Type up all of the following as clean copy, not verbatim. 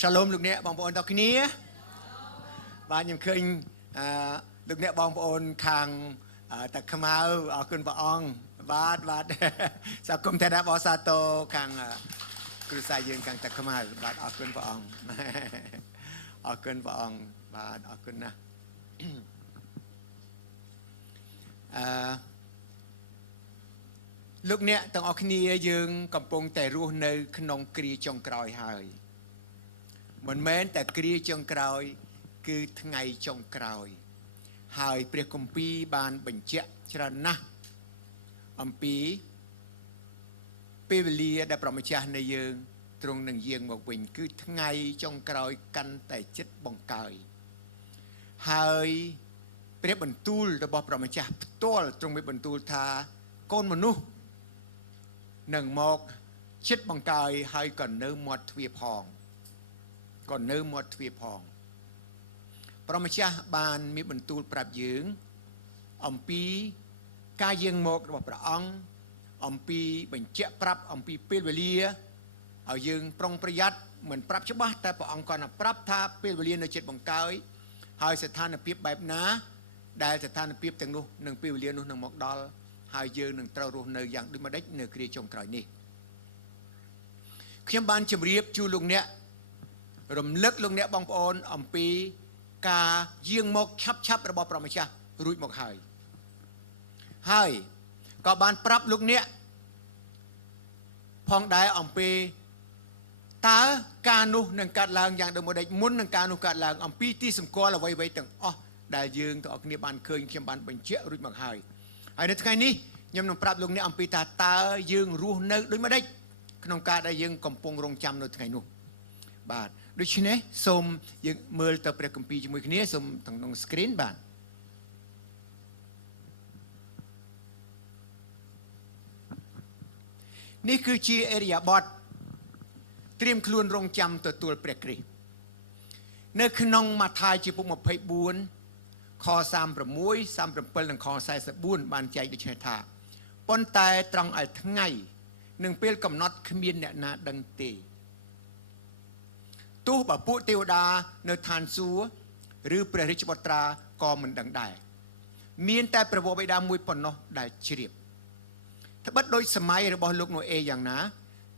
Shalom លោកអ្នកបងប្អូនទាំងគ្នាបាទខ្ញុំឃើញលោកអ្នកបងប្អូនខាងតាខ្មៅអរគុណព្រះអង្គបាទសាគមន៍តែបោសាទរខាងគ្រួសារយើងខាងតាខ្មៅបាទអរគុណព្រះអង្គអរគុណព្រះអង្គបាទអរគុណណាស់លោកអ្នកទាំងអស់គ្នាយើងកំពុងតែរស់នៅក្នុងគ្រាចុងក្រោយហើយមិនមែនតែគ្រាចុងក្រោយគឺថ្ងៃចុងក្រោយហើយព្រះគម្ពីរបានបញ្ជាក់ច្រើនណាស់អំពីពេលវេលាដែលព្រះម្ចាស់នៃយើងទ្រង់នឹងយាងមកវិញគឺថ្ងៃចុងក្រោយកាន់តែជិតបង្កើយហើយព្រះបន្ទូលរបស់ព្រះម្ចាស់ផ្ទាល់ទ្រង់មានបន្ទូលថាកូនមនុស្សនឹងមកជិតបង្កើយហើយក៏នៅមាត់ទ្វារផងក៏នៅមាត់ទ្វារផងព្រះម្ចាស់បានមានបន្ទូលប្រាប់យើងអំពីការយាងមករបស់ព្រះអង្គអំពីបញ្ជាក់ប្រាប់អំពីពេលវេលាឲ្យយើងប្រុងប្រយ័ត្នមិនប្រាប់ច្បាស់តែព្រះអង្គគាត់ប្រាប់ថាពេលវេលានៅជិតបង្កើយហើយស្ថានភាពបែបណាដែលស្ថានភាពទាំងនោះនឹងពេលវេលានោះនឹងមកដល់ហើយយើងនឹងត្រូវរស់នៅយ៉ាងដូចម្តេចនៅគ្រាចុងក្រោយនេះខ្ញុំបានជម្រាបជូនលោកអ្នករំលឹកលោកអ្នកបងប្អូនអំពីការយាងមកឆាប់របស់ព្រះម្ចាស់រួចមកហើយក៏បានប្រាប់លោកអ្នកផងដែរអំពីតើការនោះនឹងកើតឡើងយ៉ាងដូចម្តេចមុននឹងការនោះកើតឡើងអំពីទីសម្គាល់អ្វីៗទាំងអស់ដែលយើងទាំងអស់គ្នាបានឃើញខ្ញុំបានបញ្ជាក់រួចមកហើយនៅថ្ងៃនេះខ្ញុំនឹងប្រាប់លោកអ្នកអំពីតើយើងរស់នៅដូចម្តេចក្នុងការដែលយើងកំពុងរងចាំនៅថ្ងៃនោះបាទដូច្នេះសូមយើងមើលទៅព្រះគម្ពីរជាមួយគ្នាសូមក្នុង screen បាទនេះគឺជាអេរីយ៉ាបទត្រៀមខ្លួនរងចាំទទួលព្រះគ្រីស្ទនៅក្នុងម៉ាថាយជំពូក24ខ36 37និងខ44បានចែកដូចនេះថាប៉ុន្តែត្រង់ឲ្យថ្ងៃនិងពេលកំណត់គ្មានអ្នកណាដឹងទេទោះបើពួកទេវតានៅឋានសួគ៌ឬព្រះរាជបុត្រាក៏មិនដឹងដែរមានតែព្រះវរបិតាមួយប៉ុណ្ណោះដែលជ្រាបត្បិតដូចសម័យរបស់លោកណូអេយ៉ាងណា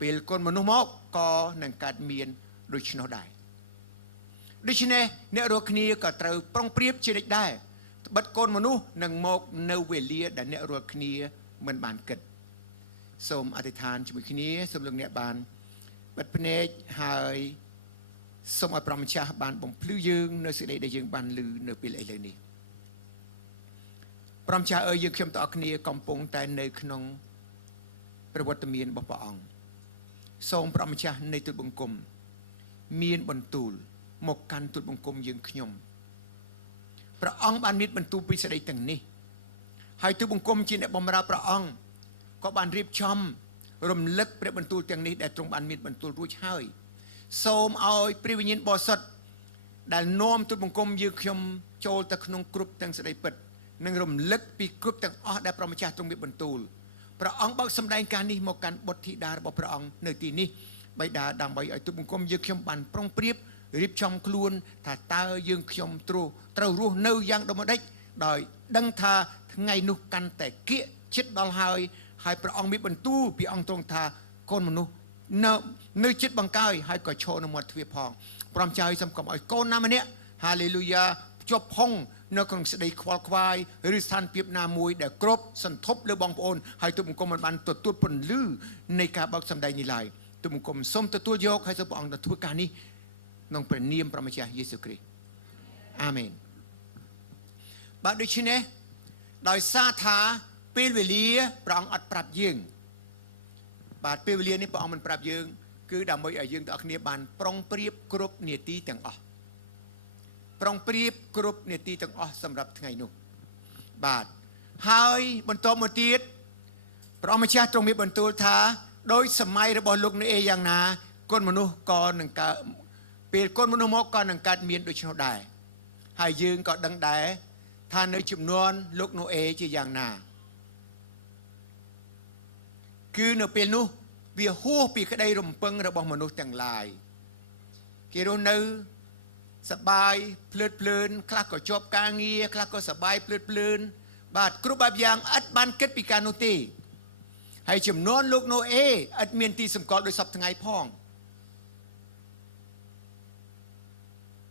ពេលកូនមនុស្សមកក៏នឹងកើតមានដូច្នោះដែរដូច្នេះអ្នករាល់គ្នាក៏ត្រូវប្រុងប្រៀបជានិច្ចដែរត្បិតកូនមនុស្សនឹងមកនៅវេលាដែលអ្នករាល់គ្នាមិនបានគិតសូមអធិដ្ឋានជាមួយគ្នាសូមលោកអ្នកបានបិទភ្នែកហើយសូមឲ្យព្រះម្ចាស់បានបំភ្លឺយើងនៅសេចក្តីដែលយើងបានឮនៅពេលឥឡូវនេះព្រះម្ចាស់អើយយើងខ្ញុំទាំងអស់គ្នាកំពុងតែនៅក្នុងប្រវត្តិមានរបស់ព្រះអង្គសូមព្រះម្ចាស់នៃទូលបង្គំមានបន្ទូលមកកាន់ទូលបង្គំយើងខ្ញុំព្រះអង្គបានមានបន្ទូលពីសេចក្តីទាំងនេះហើយទូលបង្គំជាអ្នកបម្រើព្រះអង្គក៏បានរៀបចំរំលឹកព្រះបន្ទូលទាំងនេះដែលទ្រង់បានមានបន្ទូលរួចហើយសូមឲ្យព្រះវិញ្ញាណបរិសុទ្ធដែលនាំទូលបង្គំយើងខ្ញុំចូលទៅក្នុងគ្រប់ទាំងសេចក្តីពិតនិងរំលឹកពីគ្រប់ទាំងអស់ដែលព្រះម្ចាស់ទ្រង់មានបន្ទូលព្រះអង្គបើកសម្ដែងការនេះមកកាន់បុត្រធីតារបស់ព្រះអង្គនៅទីនេះបិតាដើម្បីឲ្យទូលបង្គំយើងខ្ញុំបានប្រុងប្រៀបរៀបចំខ្លួនថាតើយើងខ្ញុំត្រូវរស់នៅយ៉ាងដូចម្តេចដោយដឹងថាថ្ងៃនោះកាន់តែគៀកជិតដល់ហើយព្រះអង្គមានបន្ទូលពីអង្គទ្រង់ថាកូនមនុស្សនៅជិតបង្កើយហើយក៏ឈរនៅមាត់ទ្វារផងព្រះម្ចាស់សូមកុំឲ្យកូនណាម្នាក់ហាឡេលូយ៉ាជាប់ផុងនៅក្នុងសេចក្តីខ្វល់ខ្វាយឬស្ថានភាពណាមួយដែលគ្របសន្ធប់លើបងប្អូនហើយទូលបង្គំមិនបានទទួលពន្លឺនៃការបើកសម្ដែងនេះឡើយទូលបង្គំសូមទទួលយកហើយសូមព្រះអង្គទៅធ្វើការនេះក្នុងព្រះនាមព្រះម្ចាស់យេស៊ូវគ្រីស្ទអាមែនបាទដូច្នេះដោយសារថាពេលវេលាព្រះអង្គអត់ប្រាប់យើងបាទពេលវេលានេះព្រះអង្គមិនប្រាប់យើងគឺដើម្បីឲ្យយើងទាំងអស់គ្នាបានប្រុងប្រៀបគ្រប់នាទីទាំងអស់ប្រុងប្រៀបគ្រប់នាទីទាំងអស់សម្រាប់ថ្ងៃនោះបាទហើយបន្តមកទៀតព្រះម្ចាស់ទ្រង់មានបន្ទូលថាដោយសម័យរបស់លោកណូអេយ៉ាងណាកូនមនុស្សក៏នឹងកើតពេលកូនមនុស្សមកក៏នឹងកើតមានដូច្នោះដែរហើយយើងក៏ដឹងដែរថានៅចំនួនលោកណូអេជាយ៉ាងណាគឺនៅពេលនោះវាហួសពីក្តីរំពឹងរបស់មនុស្សទាំងឡាយ គេរស់នៅសបាយភ្លើតភ្លើនខ្លះក៏ជាប់ការងារខ្លះក៏សបាយភ្លើតភ្លើនបាទគ្រប់បែបយ៉ាងឥតបានគិតពីការនោះទេហើយចំនួនលោកណូអេឥតមានទីសម្គាល់ដោយសពថ្ងៃផង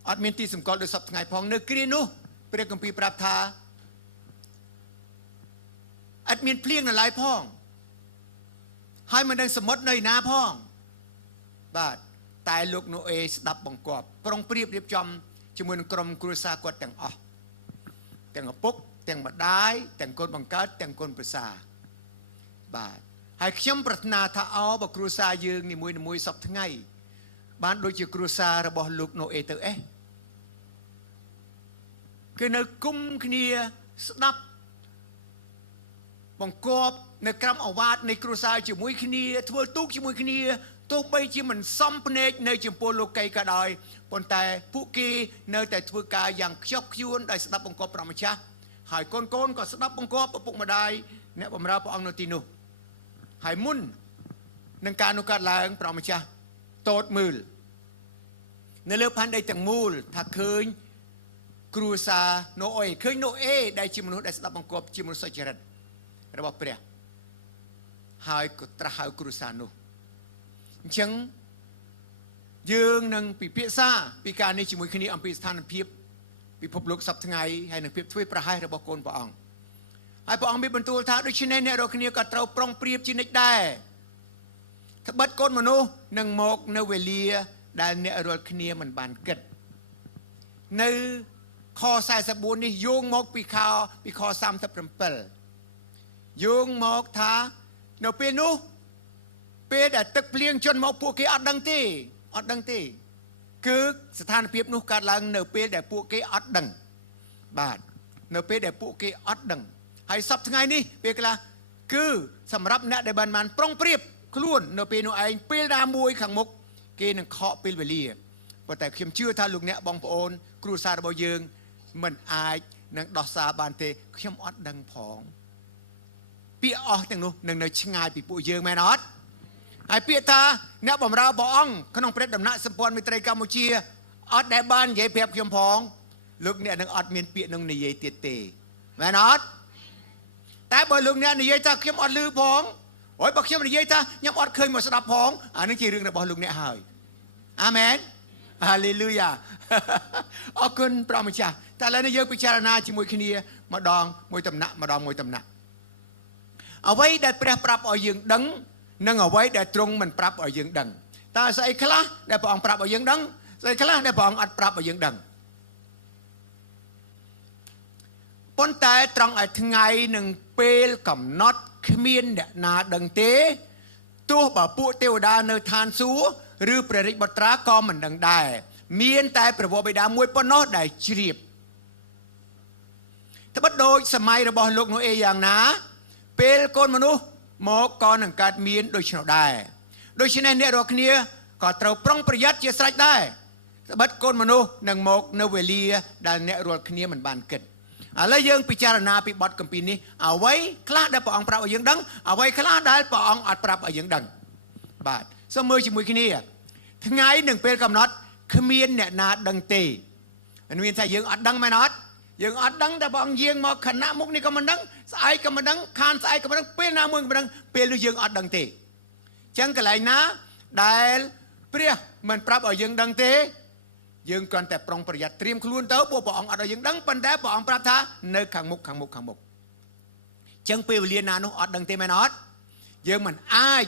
អត់មានទីសម្គាល់ដោយសពថ្ងៃផងនៅគ្រានោះព្រះគម្ពីរប្រាប់ថាឥតមានភ្លៀងនៅឡើយផងហើយមិនដឹងសមុទ្រនៅណាផងបាទតែលោកណូអេស្ដាប់បង្គាប់ប្រុងប្រៀបរៀបចំជាមួយនឹងក្រុមគ្រួសារគាត់ទាំងអស់ទាំងឪពុកទាំងម្ដាយទាំងកូនបង្កើតទាំងកូនប្រសាបាទហើយខ្ញុំប្រាថ្នាថាបើគ្រួសារយើងនីមួយៗសពថ្ងៃបានដូចជាគ្រួសាររបស់លោកណូអេទៅគឺនៅគុំគ្នាស្ដាប់បង្គាប់នៅក្រមអវាទនៃគ្រួសារជាមួយគ្នាធ្វើទូកជាមួយគ្នាទោះបីជាមិនសមភ្នែកនៅចំពោះលោកីក៏ដោយប៉ុន្តែពួកគេនៅតែធ្វើការយ៉ាងខ្ជាប់ខ្ជួនដោយស្ដាប់បង្គាប់ព្រះម្ចាស់ហើយកូនក៏ស្ដាប់បង្គាប់ឪពុកម្ដាយអ្នកបម្រើព្រះអង្គនៅទីនោះហើយមុននឹងការនោះកើតឡើងព្រះម្ចាស់តូចមើលនៅលើផែនដីទាំងមូលថាឃើញគ្រួសារណូអេឃើញណូអេដែលជាមនុស្សដែលស្ដាប់បង្គាប់ជាមនុស្សសុចរិតរបស់ព្រះហើយក៏ត្រាស់ហៅគ្រួសារនោះអញ្ចឹងយើងនឹងពិភាក្សាពីការនេះជាមួយគ្នាអំពីស្ថានភាពពិភពលោកសពថ្ងៃហើយនឹងភាពធ្វេសប្រហែសរបស់កូនព្រះអង្គហើយព្រះអង្គមានបន្ទូលថាដូច្នេះអ្នករាល់គ្នាក៏ត្រូវប្រុងប្រៀបជានិច្ចដែរត្បិតកូនមនុស្សនឹងមកនៅវេលាដែលអ្នករាល់គ្នាមិនបានគិតនៅខ44នេះយោងមកពីខ37យោងមកថានៅពេលនោះពេលដែលទឹកភ្លៀងជន់មកពួកគេអត់ដឹងទេគឺស្ថានភាពនោះកើតឡើងនៅពេលដែលពួកគេអត់ដឹងបាទនៅពេលដែលពួកគេអត់ដឹងហើយសពថ្ងៃនេះពេលខ្លះគឺសម្រាប់អ្នកដែលបានប្រុងប្រៀបខ្លួននៅពេលនោះឯងពេលណាមួយខាងមុខគេនឹងខកពេលវេលាប៉ុន្តែខ្ញុំជឿថាលោកអ្នកបងប្អូនគ្រួសាររបស់យើងមិនអាចនឹងដោះសារបានទេខ្ញុំអត់ដឹងផងពាក្យអស់ទាំងនោះនឹងនៅឆ្ងាយពីពួកយើងមែនអត់ហើយពាក្យថាអ្នកបម្រើព្រះអង្គក្នុងព្រះដំណាក់សម្ព័ន្ធមេត្រីកម្ពុជាអត់ដែលបាននិយាយប្រាប់ខ្ញុំផងលោកអ្នកនឹងអត់មានពាក្យនឹងនិយាយទៀតទេមែនអត់តែបើលោកអ្នកនិយាយថាខ្ញុំអត់ឮផងហើយបើខ្ញុំនិយាយថាខ្ញុំអត់ឃើញមកស្ដាប់ផងអានេះជារឿងរបស់លោកអ្នកហើយអាមែនហាឡេលូយ៉ាអរគុណព្រះម្ចាស់តែឥឡូវនេះយើងពិចារណាជាមួយគ្នាម្ដងមួយតំណាក់អ្វីដែលព្រះប្រាប់ឲ្យយើងដឹងនិងអ្វីដែលទ្រង់មិនប្រាប់ឲ្យយើងដឹងតើស្អីខ្លះដែលព្រះអង្គប្រាប់ឲ្យយើងដឹងស្អីខ្លះដែលព្រះអង្គអត់ប្រាប់ឲ្យយើងដឹងប៉ុន្តែត្រង់ឲ្យថ្ងៃនិងពេលកំណត់គ្មានអ្នកណាដឹងទេទោះបើពួកទេវតានៅឋានសួគ៌ឬព្រះរាជបុត្រាក៏មិនដឹងដែរមានតែព្រះវរបិតាមួយប៉ុណ្ណោះដែលជ្រាបត្បិតដូចសម័យរបស់លោកណូអេយ៉ាងណាពេលកូនមនុស្សមកក៏នឹងកើតមានដូច្នោះដែរដូច្នេះអ្នករាល់គ្នាក៏ត្រូវប្រុងប្រយ័ត្នជាស្រេចដែរត្បិតកូនមនុស្សនឹងមកនៅវេលាដែលអ្នករាល់គ្នាមិនបានគិតឥឡូវយើងពិចារណាពីបទគម្ពីរនេះអ្វីខ្លះដែលព្រះអង្គប្រាប់ឲ្យយើងដឹងអ្វីខ្លះដែលព្រះអង្គអត់ប្រាប់ឲ្យយើងដឹងបាទសូមមើលជាមួយគ្នាថ្ងៃនិងពេលកំណត់គ្មានអ្នកណាដឹងទេមានថាយើងអត់ដឹងមែនអត់យើងអត់ដឹងតែព្រះអង្គយាងមកខណៈមុខនេះក៏មិនដឹងស្អែកក៏មិនដឹងខានស្អែកក៏មិនដឹងពេលណាមួយក៏មិនដឹងពេលនោះយើងអត់ដឹងទេអញ្ចឹងកន្លែងណាដែលព្រះមិនប្រាប់ឲ្យយើងដឹងទេយើងគ្រាន់តែប្រុងប្រយ័ត្នត្រៀមខ្លួនទៅពួកព្រះអង្គអត់ឲ្យយើងដឹងប៉ុន្តែព្រះអង្គប្រាប់ថានៅខាងមុខអញ្ចឹងពេលវេលាណានោះអត់ដឹងទេមែនអត់យើងមិនអាច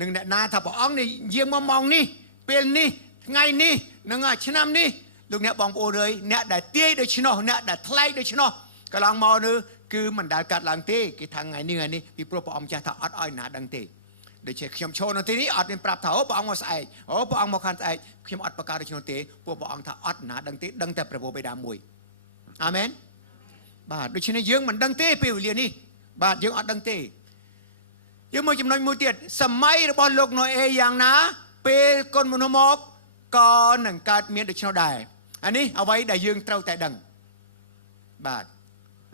នឹងអ្នកណាថាព្រះអង្គនេះយាងមកម៉ោងនេះពេលនេះថ្ងៃនេះនឹងឆ្នាំនេះលោកអ្នកបងប្អូនអើយអ្នកដែលទាយដូច្នោះអ្នកដែលថ្លែងដូច្នោះកន្លងមកនោះគឺមិនដែលកាត់ឡើងទេគេថាថ្ងៃនេះពីព្រោះព្រះអង្គចាស់ថាអត់ឲ្យណាដឹងទេដូចជាខ្ញុំចូលនៅទីនេះអត់មានប្រាប់ថាអូព្រះអង្គមកស្អែកអូព្រះអង្គមកខាងស្អែកខ្ញុំអត់ប្រកាសដូច្នោះទេព្រោះព្រះអង្គថាអត់ណាដឹងទេដឹងតែព្រះវរបិតាមួយអាមែនបាទដូច្នេះយើងមិនដឹងទេពេលវេលានេះបាទយើងអត់ដឹងទេយើងមើលចំណុចមួយទៀតសម័យរបស់លោកណូអេយ៉ាងណាពេលកូនមនុស្សមកក៏នឹងកើតមានដូច្នោះដែរអានេះអ្វីដែលយើងត្រូវតែដឹងបាទ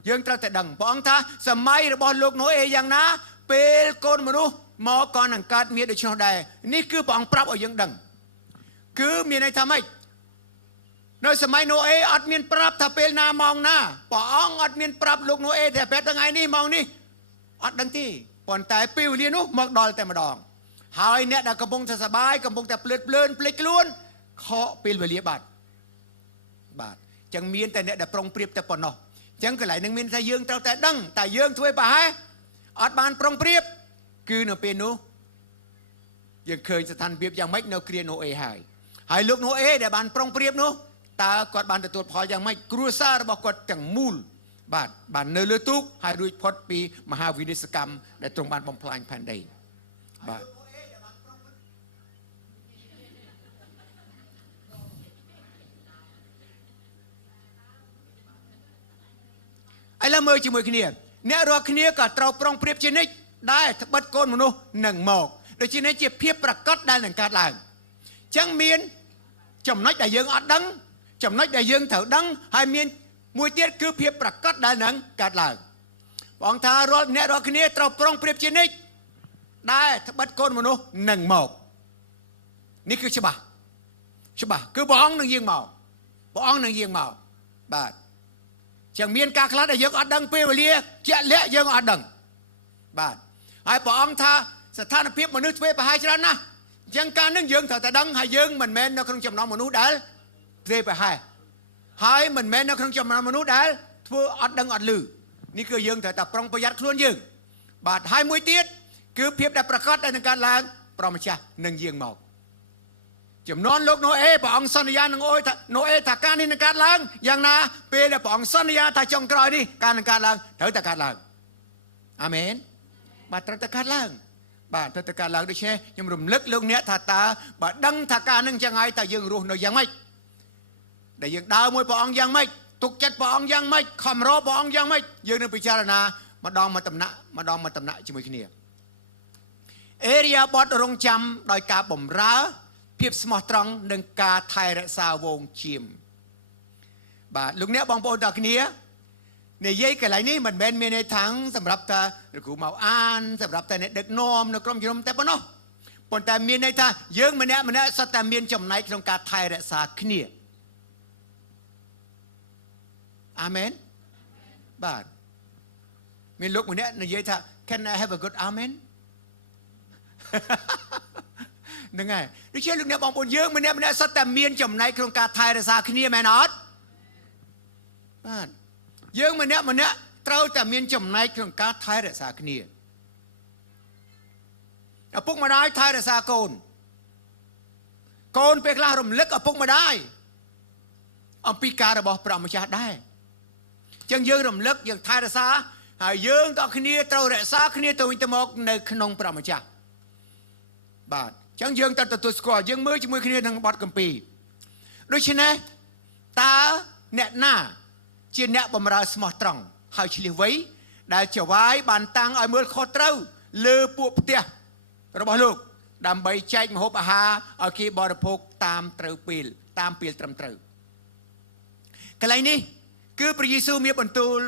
យើងត្រូវតែដឹងព្រះអង្គថាសម័យរបស់លោកណូអេយ៉ាងណាពេលកូនមនុស្សមកក៏នឹងកើតមានដូច្នោះដែរនេះគឺព្រះអង្គប្រាប់ឲ្យយើងដឹង គឺមានន័យថាម៉េចនៅសម័យណូអេអត់មានប្រាប់ថាពេលណាម៉ោងណាព្រះអង្គអត់មានប្រាប់លោកណូអេថាពេលថ្ងៃនេះម៉ោងនេះអត់ដឹងទេប៉ុន្តែពេលវេលានោះមកដល់តែម្ដងហើយអ្នកដែលកំពុងតែសប្បាយកំពុងតែភ្លើតភ្លើនភ្លេចខ្លួនខកពេលវេលាបាទចឹងមានតែអ្នកដែលប្រុងប្រៀបតែប៉ុណ្ណោះចឹងកន្លែងនឹងមានថាយើងត្រូវតែដឹងតែយើងធ្វើប្រហែលអត់បានប្រុងប្រៀបគឺនៅពេលនោះយើងឃើញស្ថានភាពយ៉ាងម៉េចនៅគ្រាណូអេហើយលោកណូអេដែលបានប្រុងប្រៀបនោះតើគាត់បានទទួលផលយ៉ាងម៉េចគ្រួសាររបស់គាត់ទាំងមូលបាននៅលើទូកហើយរួចផុតពីមហាវិនាសកម្មដែលទ្រង់បានបំផ្លាញផែនដីបាទឥឡូវមើលជាមួយគ្នាអ្នករាល់គ្នាក៏ត្រូវប្រុងប្រៀបជានិច្ចដែលត្បិតកូនមនុស្សនឹងមកដូច្នេះជាភាពប្រកបដែលនឹងកើតឡើងអញ្ចឹងមានចំណុចដែលយើងអត់ដឹងចំណុចដែលយើងត្រូវដឹងហើយមានមួយទៀតគឺភាពប្រកបដែលនឹងកើតឡើងបងថារាល់អ្នករាល់គ្នាត្រូវប្រុងប្រៀបជានិច្ចដែលត្បិតកូនមនុស្សនឹងមកនេះគឺច្បាស់គឺព្រះអង្គនឹងយាងមកបាទចឹងមានការខ្លះដែលយើងអត់ដឹងពេលវេលាជាក់លាក់យើងអត់ដឹងបាទហើយព្រះអង្គថាស្ថានភាពមនុស្សធ្វើប្រហែលច្រើនណាស់អញ្ចឹងការនឹងយើងត្រូវតែដឹងហើយយើងមិនមែននៅក្នុងចំណោមមនុស្សដែលធ្វើប្រហែលហើយមិនមែននៅក្នុងចំណោមមនុស្សដែលធ្វើអត់ដឹងអត់ឮនេះគឺយើងត្រូវតែប្រុងប្រយ័ត្នខ្លួនយើងបាទហើយមួយទៀតគឺភាពដែលប្រកបដែលនឹងកើតឡើងព្រះម្ចាស់នឹងយាងមកចំនួនលោកណូអេព្រះអង្គសន្យានឹងណូអេថាការនេះនឹងកើតឡើងយ៉ាងណាពេលដែលព្រះអង្គសន្យាថាចុងក្រោយនេះការនឹងកើតឡើងត្រូវតែកើតឡើងអាមែនបាទត្រូវតែកើតឡើងបាទត្រូវតែកើតឡើងដូច្នេះខ្ញុំរំលឹកលោកអ្នកថាតើបើដឹងថាការនឹងយ៉ាងហើយតើយើងរស់នៅយ៉ាងម៉េចដែលយើងដើរមួយព្រះអង្គយ៉ាងម៉េចទុកចិត្តព្រះអង្គយ៉ាងម៉េចខំរកព្រះអង្គយ៉ាងម៉េចយើងនឹងពិចារណាម្ដងមកតំណាក់ជាមួយគ្នាអេរីយ៉ាបតរងចាំដោយការបម្រើភាពស្មោះត្រង់និងការថែរក្សាវងឈាមបាទលោកអ្នកបងប្អូនទាំងគ្នានិយាយកន្លែងនេះមិនមែនមានន័យថាសម្រាប់តែគ្រូមកអានសម្រាប់តែអ្នកដឹកនាំនៅក្រុមជំនុំតែប៉ុណ្ណោះប៉ុន្តែមានន័យថាយើងម្នាក់សុទ្ធតែមានចំណែកក្នុងការថែរក្សាគ្នាអាមែនបាទមានលោកម្នាក់និយាយថា Can I have a good amen ហ្នឹងហើយដូចជាលោកអ្នកបងប្អូនយើងម្នាក់សុទ្ធតែមានចំណែកក្នុងការថែរក្សាគ្នាមែនអត់បាទយើងម្នាក់ត្រូវតែមានចំណែកក្នុងការថែរក្សាគ្នាឪពុកម្ដាយថែរក្សាកូនពេលខ្លះរំលឹកឪពុកម្ដាយអំពីការរបស់ព្រះម្ចាស់ដែរអញ្ចឹងយើងរំលឹកយើងថែរក្សាហើយយើងទាំងគ្នាត្រូវរក្សាគ្នាទៅវិញទៅមកនៅក្នុងព្រះម្ចាស់បាទអញ្ចឹងយើងត្រូវទទួលស្គាល់យើងមើលជាមួយគ្នានឹងបទគម្ពីរដូច្នេះតើអ្នកណាជាអ្នកបម្រើស្មោះត្រង់ហើយឆ្លៀសវៃដែលចវាយបានតាំងឲ្យមើលខុសត្រូវលើពួកផ្ទះរបស់លោកដើម្បីចែកម្ហូបអាហារឲ្យគេបរិភោគតាមពេលត្រឹមត្រូវកន្លែងនេះគឺព្រះយេស៊ូវមានបន្ទូល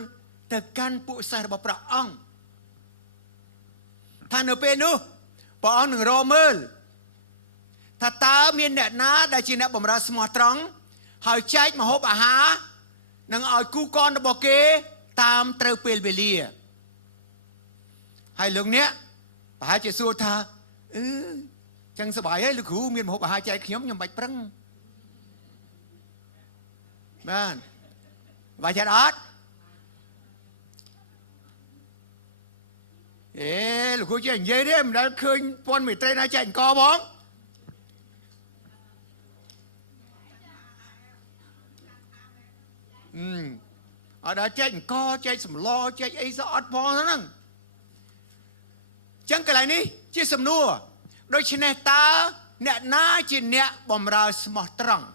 ទៅកាន់ពួកសិស្សរបស់ព្រះអង្គថានៅពេលនោះព្រះអង្គនឹងរកមើលថាតើមានអ្នកណាដែលជាអ្នកបម្រើស្មោះត្រង់ហើយចែកម្ហូបអាហារនឹងឲ្យគូកនរបស់គេតាមត្រូវពេលវេលាហើយលោកអ្នកប្រហែលជាសួរថាចឹងសប្បាយហើយលោកគ្រូមានម្ហូបអាហារចែកខ្ញុំបាច់ប្រឹងបាទបាយចាត់អត់លោកគ្រូចេះនិយាយទេមិនដែលឃើញពន្ធមេត្រីណាចែកអង្គបងអត់ដល់ចែកអង្គចែកសម្លចែកអីសោះអត់ផងហ្នឹងចឹងកន្លែងនេះជាសំណួរដូច្នេះតើអ្នកណាជាអ្នកបម្រើស្មោះត្រង់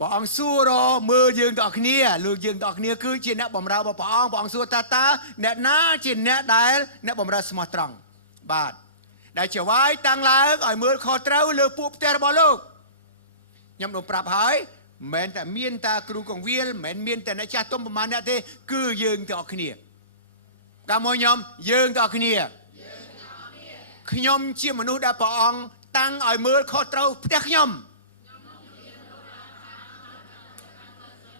ព្រះអង្គសួរមើលយើងទាំងអស់គ្នាលោកយើងទាំងអស់គ្នាគឺជាអ្នកបម្រើរបស់ព្រះអង្គសួរតើអ្នកណាជាអ្នកដែលអ្នកបម្រើស្មោះត្រង់បាទដែលចវាយតាំងឡើងឲ្យមើលខុសត្រូវលើពួកផ្ទះរបស់លោកខ្ញុំនឹងប្រាប់ហើយមិនមែនតែមានតាគ្រូកងវិលមិនមែនមានតែអ្នកចាស់ទុំប្រមាណអ្នកទេគឺយើងទាំងអស់គ្នាតាមមកខ្ញុំយើងទាំងអស់គ្នាខ្ញុំជាមនុស្សដែលព្រះអង្គតាំងឲ្យមើលខុសត្រូវផ្ទះខ្ញុំ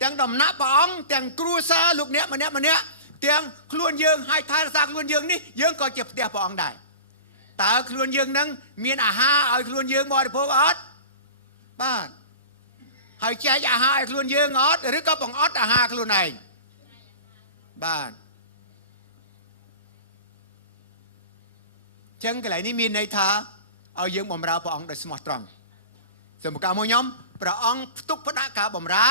ទាំងដំណាក់ព្រះអង្គទាំងគ្រួសារលោកអ្នកម្នាក់ទាំងខ្លួនយើងហើយថែរក្សាខ្លួនយើងនេះយើងក៏ជាផ្ទះព្រះអង្គដែរតើខ្លួនយើងនឹងមានអាហារឲ្យខ្លួនយើងបរិភោគអត់បាទហើយចែកអាហារឲ្យខ្លួនយើងអត់ឬក៏បង្អត់អាហារខ្លួនឯងបាទចឹងកន្លែងនេះមានន័យថាឲ្យយើងបម្រើព្រះអង្គដោយស្មោះត្រង់សូមប្រកាសមកខ្ញុំព្រះអង្គផ្ទុកផ្ដាក់ការបម្រើ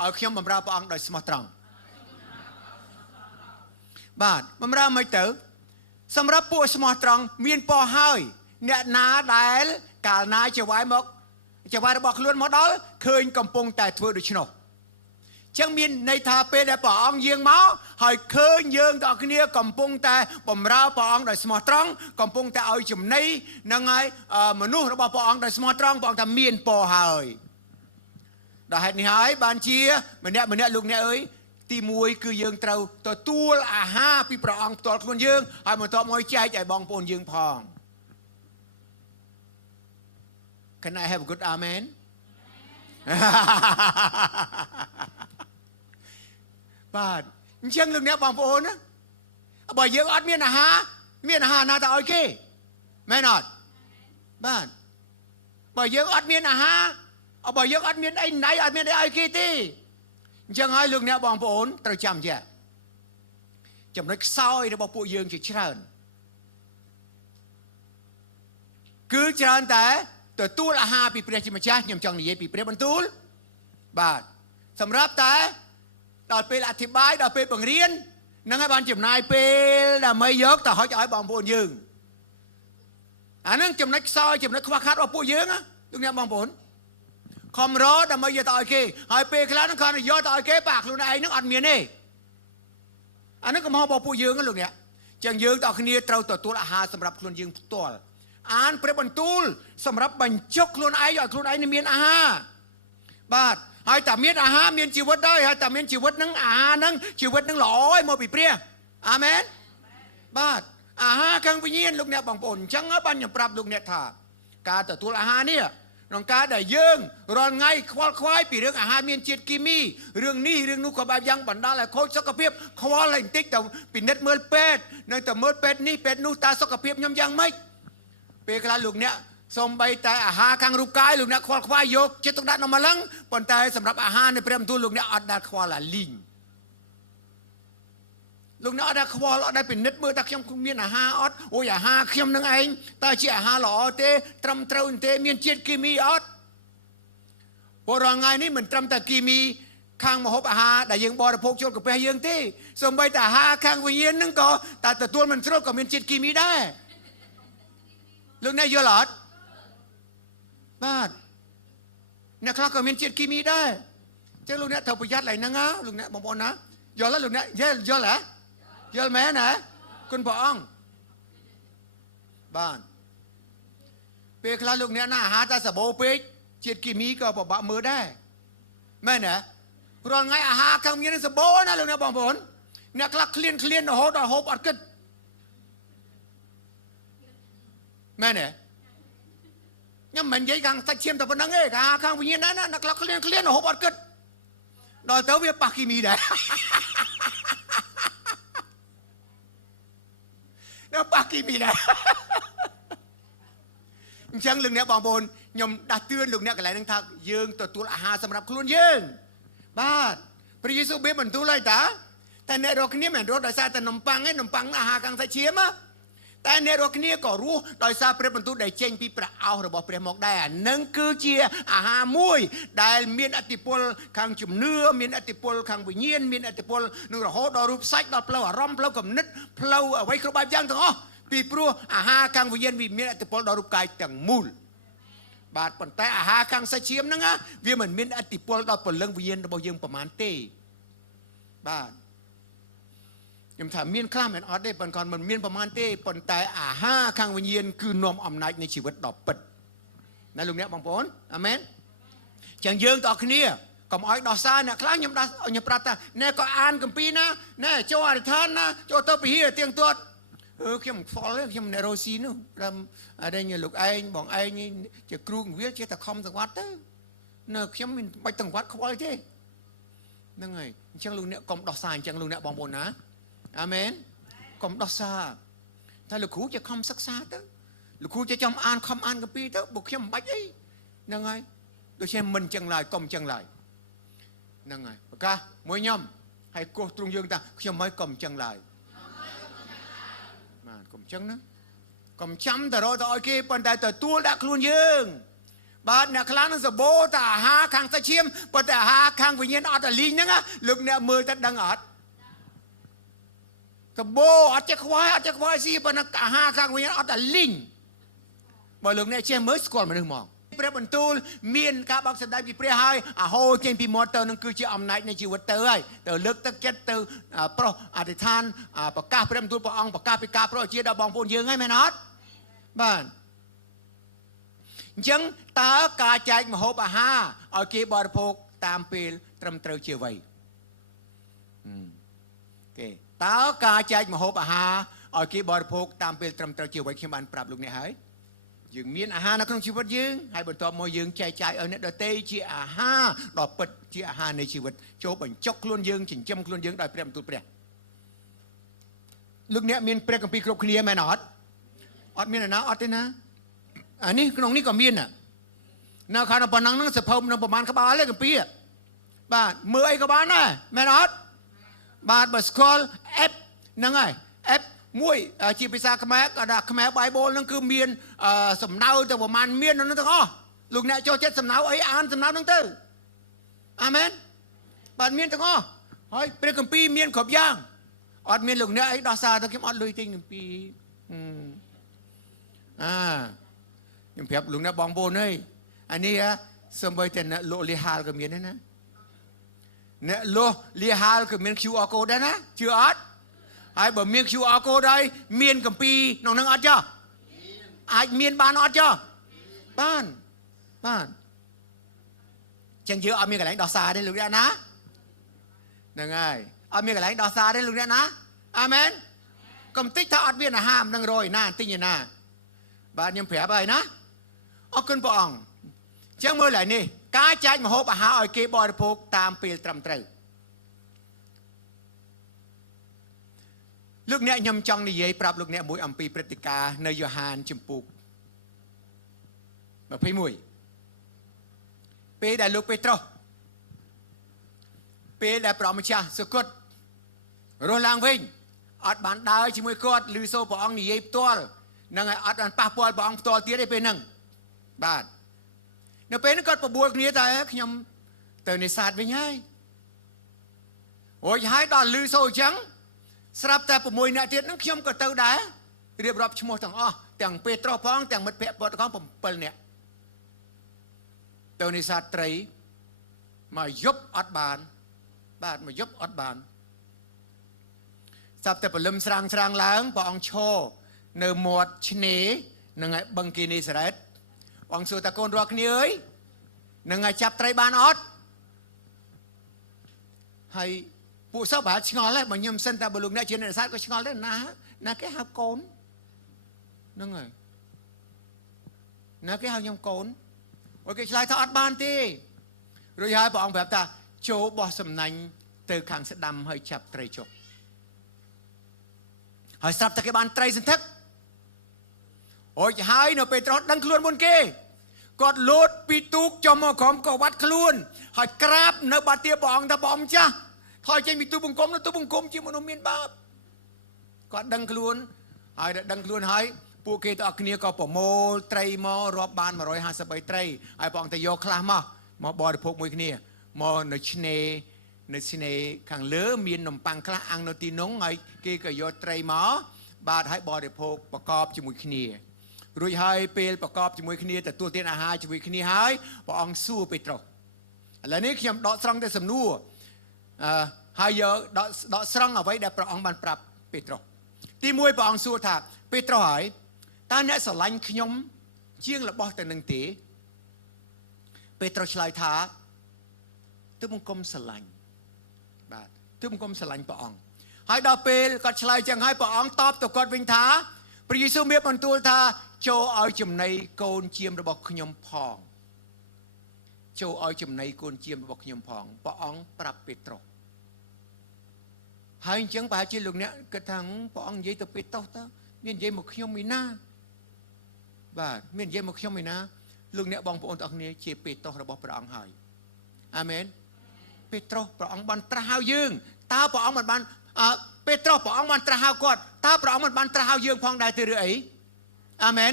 ឲ្យខ្ញុំបម្រើព្រះអង្គដោយស្មោះត្រង់បាទបម្រើមិនទៅសម្រាប់ពួកស្មោះត្រង់មានពរហើយអ្នកណាដែលកាលណាជាវាយរបស់ខ្លួនមកដល់ឃើញកំពុងតែធ្វើដូច្នោះចឹងមានន័យថាពេលដែលព្រះអង្គយាងមកហើយឃើញយើងទាំងគ្នាកំពុងតែបម្រើព្រះអង្គដោយស្មោះត្រង់កំពុងតែឲ្យចំណីនឹងហើយមនុស្សរបស់ព្រះអង្គដោយស្មោះត្រង់ព្រះអង្គថាមានពរហើយដល់ហេតុនេះហើយបានជាម្នាក់លោកអ្នកអើយទី1គឺយើងត្រូវទទួលអាហារពីព្រះអង្គផ្ទាល់ខ្លួនយើងហើយបន្ទាប់មកចែកឲ្យបងប្អូនយើងផង Can I have a good amen បាទអញ្ចឹងលោកអ្នកបងប្អូនណាបើយើងអត់មានអាហារណាទៅឲ្យគេមែនអត់បាទបើយើងអត់មានអាហារបើយើងអត់មានអីណៃអត់មានអីឲ្យគេទេអញ្ចឹងហើយលោកអ្នកបងប្អូនត្រូវចាំចេះចំណុចខ្សោយរបស់ពួកយើងជាច្រើនគឺច្រើនតែទទួលអាហារពីព្រះជាម្ចាស់ខ្ញុំចង់និយាយពីព្រះបន្ទូលបាទសម្រាប់តែដល់ពេលអធិប្បាយដល់ពេលបង្រៀននឹងឲ្យបានចំណាយពេលដើម្បីយកទៅហុចឲ្យបងប្អូនយើងអានឹងចំណុចខ្សោយចំណុចខ្វះខាតរបស់ពួកយើងណាលោកអ្នកបងប្អូនខំរដើម្បីយកទៅឲ្យគេហើយពេលខ្លះនឹងគាត់យកទៅឲ្យគេប៉ាខ្លួនឯងនឹងអត់មានទេអានឹងកំហុសរបស់ពួកយើងណាលោកអ្នកចឹងយើងទាំងគ្នាត្រូវទទួលអាហារសម្រាប់ខ្លួនយើងផ្ទាល់អានព្រះបន្ទូលសម្រាប់បញ្ចុកខ្លួនឯងឲ្យខ្លួនឯងមានអាហារបាទហើយតែមានអាហារមានជីវិតដែរហើយតែមានជីវិតនឹងអាហារនឹងជីវិតនឹងល្អឲ្យមកពីព្រះអាមែនបាទអាហារខាងវិញ្ញាណលោកអ្នកបងប្អូនអញ្ចឹងបានខ្ញុំប្រាប់លោកអ្នកថាការទទួលអាហារនេះក្នុងការដែលយើងរាល់ថ្ងៃខ្វល់ខ្វាយពីរឿងអាហារមានជាតិគីមីរឿងនេះរឿងនោះក៏បែបយ៉ាងបណ្ដាលឲ្យខូចសុខភាពខ្វល់ឲ្យបន្តិចទៅពិនិត្យមើលពេទ្យនៅតែមើលពេទ្យនេះពេទ្យនោះតើសុខភាពខ្ញុំយ៉ាងម៉េចពេលខ្លះលោកអ្នកសូម្បីតែអាហារខាងរូបកាយលោកអ្នកខ្វល់ខ្វាយយកចិត្តទុកដាក់នៅម្លឹងប៉ុន្តែសម្រាប់អាហារនៃព្រះបន្ទូលលោកអ្នកអត់ដែលខ្វល់អាលីងលោកអ្នកអត់ដែលខ្វល់អត់ដែលពិនិត្យមើលថាខ្ញុំមានអាហារអត់អូយអាហារខ្ញុំនឹងឯងតើជាអាហារល្អទេត្រឹមត្រូវទេមានជាតិគីមីអត់ព្រោះរាល់ថ្ងៃនេះមិនត្រឹមតែគីមីខាងម្ហូបអាហារដែលយើងបរិភោគចូលកាពះយើងទេសូម្បីតែអាហារខាងវិញ្ញាណនឹងក៏តែទទួលមិនស្រួលក៏មានជាតិគីមីដែរលោកអ្នកយល់អត់បាទអ្នកខ្លះក៏មានជាតិគីមីដែរអញ្ចឹងលោកអ្នកត្រូវប្រយ័ត្នឡើយហ្នឹងណាលោកអ្នកបងប្អូនណាយល់ទេលោកអ្នកយល់ហ៎យល់មែនណាគុណព្រះអង្គបាទពេលខ្លះលោកអ្នកណាអាហារតែសបោពេកជាតិគីមីក៏ពិបាកមើលដែរមែនណារាល់ថ្ងៃអាហារខាងមានសបោណាលោកអ្នកបងប្អូនអ្នកខ្លះឃ្លានរហូតដល់ហូបអត់គិតមែនទេខ្ញុំមិននិយាយខាងសាច់ឈាមតែប៉ុណ្្នឹងទេខាងវិញ្ញាណដែរណាអ្នកខ្លះឃ្លានរហូតអត់គិតដល់ទៅវាប៉ះគីមីដែរដល់ប៉ះគីមីដែរអញ្ចឹងលោកអ្នកបងប្អូនខ្ញុំដាស់តឿនលោកអ្នកកន្លែងហ្នឹងថាយើងទទួលអាហារសម្រាប់ខ្លួនយើងបាទព្រះយេស៊ូវបានបន្ទូលហើយតាតែអ្នករកគ្នាមិនរត់ដោយសារតែនំប៉័ងទេនំប៉័ងអាហារខាងសាច់ឈាមណាតែអ្នករាល់គ្នាក៏រស់ដោយសារព្រះបន្ទូលដែលចេញពីព្រះឱសរបស់ព្រះមកដែរអានឹងគឺជាអាហារមួយដែលមានឥទ្ធិពលខាងជំនឿមានឥទ្ធិពលខាងវិញ្ញាណមានឥទ្ធិពលនឹងរហូតដល់រូបសាច់ដល់ផ្លូវអារម្មណ៍ផ្លូវគំនិតផ្លូវអ្វីគ្រប់បែបយ៉ាងទាំងអស់ពីព្រោះអាហារខាងវិញ្ញាណវាមានឥទ្ធិពលដល់រូបកាយទាំងមូលបាទប៉ុន្តែអាហារខាងសាច់ឈាមហ្នឹងវាមិនមានឥទ្ធិពលដល់ពលឹងវិញ្ញាណរបស់យើងប្រមាណទេបាទខ្ញុំថាមានខ្លះមិនអត់ទេប៉ុន្តែមិនមានប្រមាណទេប៉ុន្តែអាហារខាងវិញ្ញាណគឺនាំអំណាចនៃជីវិតដល់ពិតណាលោកអ្នកបងប្អូនអាមែនចឹងយើងទាំងអស់គ្នាកុំឲ្យដោះសារអ្នកខ្លះខ្ញុំប្រាប់ថាអ្នកក៏អានគម្ពីរណាណែចូលអធិដ្ឋានណាចូលទៅពហិទៀងទាត់ខ្ញុំខ្វល់ទេខ្ញុំអ្នករ៉ូស៊ីនោះតាមអីលោកឯងបងឯងជាគ្រូវិទ្យាចេះតែខំសង្វាត់ទៅ nè khiêm mình bạch tầng quát không ai thế nè ngày chẳng lúc nè còn đọc xa chẳng lúc nè bóng bồn á amen còn đọc xa ta lực khú cho không sắc xa đó lực khú cho trong an không an cái pi đó buộc khiêm bạch ấy nè ngày đôi xem mình chẳng lại cầm chẳng lại nè ngày ok mỗi nhầm hay cô trung dương ta khiêm mới cầm chẳng lại mà cầm chẳng đó cầm chămแต่เราต่อกี้ปันแต่ตัวดักลุนยืงบาดนักล้างนั่งสะโบตาหาข้างตะเชียมปันแต่หาข้างวิญญาณอัดลิงนั่งอ่ะลึกเนี่ยมือตัดดังอัดสะโบอัดจะควายสิปันนักหาข้างวิญญาณอัดลิงบ่ลึกเนี่ยเชี่ยมือสกอลมาหนึ่งมองเปรียบบรรทุลมีนการบักสดายปีเปรียให้โฮเจนปีมอเตอร์นั่นคือชื่ออำนาจในชีวิตเตอร์เตอร์ลึกตะเก็ตเตอร์โปรอธิษฐานประกาศเปรียบรรทุลประองประกาศปีกาโปรเชียดาบองปูนยืงให้แม่นอดบ้านยังตากาใจมโหปหาเอาเก็บบริโภคตามปีตรมเตอเชียไว้ตากาใจมโหปหาเอาเก็บบริโภคตามปีตรมเตอเชียไว้เขียนบันปรับลูกเนี่ยเฮ้ยยังมีอาหารในក្នុងชีวิตយើងហើយបន្តមកយើងចែកចាយឲ្យអ្នកដទៃជាអាហារដ៏ពិតជាអាហារនៃជីវិតចូលបញ្ចុកខ្លួនយើងចិញ្ចឹមខ្លួនយើងដោយព្រះបន្ទូលព្រះលោកអ្នកមានព្រះគម្ពីរគ្រប់គ្នាមែនអត់អត់មានណាអត់ទេណាអានេះក្នុងនេះក៏មាននៅខាងប៉ុណ្ណឹងហ្នឹងសភៅនឹងប្រហែលក្បាលទេគម្ពីរបាទមើលអីក៏បានដែរមែនអត់បាទបើស្គាល់ app ហ្នឹងហើយ app មួយជាភាសាខ្មែរក៏ថាខ្មែរ Bible ហ្នឹងគឺមានសំណៅទៅប្រហែលមានហ្នឹងទាំងអស់លោកអ្នកចូលចិត្តសំណៅអីអានសំណៅហ្នឹងទៅអាមែនបាទមានទាំងអស់ហើយព្រះគម្ពីរមានគ្រប់យ៉ាងអត់មានលោកអ្នកអីដោះសារទៅខ្ញុំអត់លុយទិញគម្ពីរខ្ញុំប្រាប់លោកអ្នកបងប្អូនអើយអានេះសម្បីតែអ្នកលក់លីហាលក៏មានដែរណាអ្នកលក់លីហាលក៏មាន QR code ដែរណាជឿអត់ហើយបើមាន QR code ហើយមានគម្ពីរក្នុងហ្នឹងអត់ចុះអាចមានបានអត់ចុះបានចឹងយើងអត់មានកន្លែងដោះសារទេលោកអ្នកណាហ្នឹងហើយអត់មានកន្លែងដោះសារទេលោកអ្នកណាអាមែនកុំតិចថាអត់មានអាហារនឹងរយណាទិញឯណាបាទខ្ញុំប្រាប់ហើយណាអរគុណព្រះអង្គចឹងមើលឡើយនេះការចែកម្ហូបអាហារឲ្យគេបរិភោគតាមពេលត្រឹមត្រូវលោកអ្នកខ្ញុំចង់និយាយប្រាប់លោកអ្នកមួយអំពីព្រឹត្តិការណ៍នៅយ៉ូហានជំពូក21ពេលដែលលោកពេត្រុសពេលដែលព្រះម្ចាស់សុគតរស់ឡើងវិញអត់បានដើរជាមួយគាត់ឬសូព្រះអង្គនិយាយផ្ទាល់នឹងឲ្យអត់បានប៉ះពាល់ព្រះអង្គផ្ទាល់ទៀតទេពេលហ្នឹងបាទនៅពេលហ្នឹងគាត់បបួលគ្នាតែខ្ញុំទៅនេសាទវិញហើយអូយហើយដល់ឮសូរអញ្ចឹងស្រាប់តែ6នាក់ទៀតហ្នឹងខ្ញុំក៏ទៅដែររៀបរាប់ឈ្មោះទាំងអស់ទាំងពេត្រុសផងទាំងមិត្តភក្តិគាត់ផង7នាក់ទៅនេសាទត្រីមកយប់អត់បានបាទមកយប់អត់បានស្រាប់តែព្រលឹមស្រាងឡើងព្រះអង្គឈរនៅមាត់ឆ្នេរនឹងឲ្យបឹងគីនីសារ៉េតព្រះអង្គសួរតាកូនរាល់គ្នាអើយនឹងឲ្យចាប់ត្រីបានអត់ហើយពួកសពប្រហែលឆ្ងល់ដែរបើខ្ញុំសិនតែបើលោកអ្នកជាអ្នកនេសាទក៏ឆ្ងល់ដែរណាគេហៅកូនហ្នឹងហើយណាគេហៅខ្ញុំកូនអូគេឆ្លើយថាអត់បានទេរួចហើយព្រះអង្គប្រាប់ថាចូលបោះសំណាញ់ទៅខាងស្ដាំហើយចាប់ត្រីចុះហើយស្រាប់តែគេបានត្រីសន្ធឹកអូយហើយនៅពេត្រុសដឹងខ្លួនមុនគេគាត់លោតពីទូកចុះមកក្រោមក៏វត្តខ្លួនហើយក្រាបនៅបាទាព្រះអង្គថាព្រះអង្គចាស់ថយចេញពីទូបង្គំនៅទូបង្គំជាមនុស្សមានបាបគាត់ដឹងខ្លួនហើយដឹងខ្លួនហើយពួកគេទាំងអស់គ្នាក៏ប្រមូលត្រីមករាប់បាន153ត្រីហើយព្រះអង្គទៅយកខ្លះមកបរិភោគមួយគ្នាមកនៅឆ្នេរខាងលើមាននំប៉័ងខ្លះអាំងនៅទីនោះហើយគេក៏យកត្រីមកបាទហើយបរិភោគប្រកបជាមួយគ្នារួចហើយពេលប្រកបជាមួយគ្នាទទួលទានអាហារជាមួយគ្នាហើយព្រះអង្គសួរពេត្រុសឥឡូវនេះខ្ញុំដកស្រង់ទៅសំណួរហើយយកដកស្រង់អ្វីដែលព្រះអង្គបានប្រាប់ពេត្រុសទី1ព្រះអង្គសួរថាពេត្រុសហើយតើអ្នកស្រឡាញ់ខ្ញុំជាងរបស់ទៅនឹងទេពេត្រុសឆ្លើយថាទើបបង្គំស្រឡាញ់បាទទើបបង្គំស្រឡាញ់ព្រះអង្គហើយដល់ពេលគាត់ឆ្លើយចឹងហើយព្រះអង្គតបទៅគាត់វិញថាព្រះយេស៊ូវមានបន្ទូលថាចូលឲ្យចំណីកូនជៀមរបស់ខ្ញុំផង ចូលឲ្យចំណៃកូនជាមរបស់ខ្ញុំផងព្រះអង្គប្រាប់ពេត្រុសហើយអញ្ចឹងប្រហែលជាលោកអ្នកគិតថាព្រះអង្គនិយាយទៅពេត្រុសតើមាននិយាយមកខ្ញុំឯណាបាទមាននិយាយមកខ្ញុំឯណាលោកអ្នកបងប្អូនទាំងអស់គ្នាជាពេត្រុសរបស់ព្រះអង្គហើយអាមែនពេត្រុសព្រះអង្គបានត្រាស់ហៅយើងតើព្រះអង្គមិនបានពេត្រុសព្រះអង្គបានត្រាស់ហៅគាត់តើព្រះអង្គមិនបានត្រាស់ហៅយើងផងដែរទេឬអីអាមែន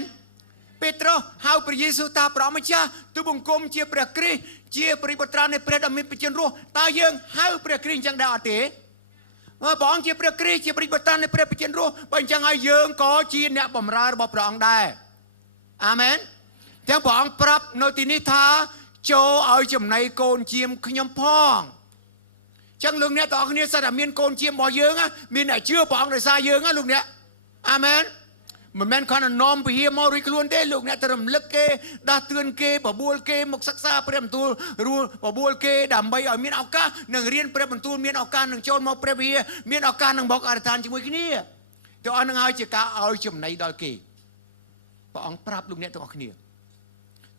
ពេត្រុសហៅព្រះយេស៊ូវថាព្រះម្ចាស់ទូលបង្គំជាព្រះគ្រីស្ទជាព្រះបុត្រានៃព្រះដ៏មានព្រះជន្មរស់តើយើងហៅព្រះគ្រីស្ទអញ្ចឹងដែរអត់ទេព្រះអង្គជាព្រះគ្រីស្ទជាព្រះបុត្រានៃព្រះបញ្ជារស់បើអញ្ចឹងហើយយើងក៏ជាអ្នកបម្រើរបស់ព្រះអង្គដែរអាមែនទាំងព្រះអង្គប្រាប់នៅទីនេះថាចូលឲ្យចំណៃកូនជាមខ្ញុំផងចឹងលោកអ្នកទាំងអស់គ្នាសិតតែមានកូនជាមរបស់យើងមានតែជឿព្រះអង្គដោយសារយើងលោកអ្នកអាមែនមិនមែនគ្រាន់តែនាំពហិមករួចខ្លួនទេលោកអ្នកត្រូវរំលឹកគេដាស់តឿនគេបបួលគេមកសិក្សាព្រះបន្ទូលរួលបបួលគេដើម្បីឲ្យមានឱកាសនឹងរៀនព្រះបន្ទូលមានឱកាសនឹងចូលមកព្រះវិហារមានឱកាសនឹងមកអធិដ្ឋានជាមួយគ្នាទៅអស់នឹងហើយជាការឲ្យចំណៃដល់គេព្រះអង្គប្រាប់លោកអ្នកទាំងអស់គ្នា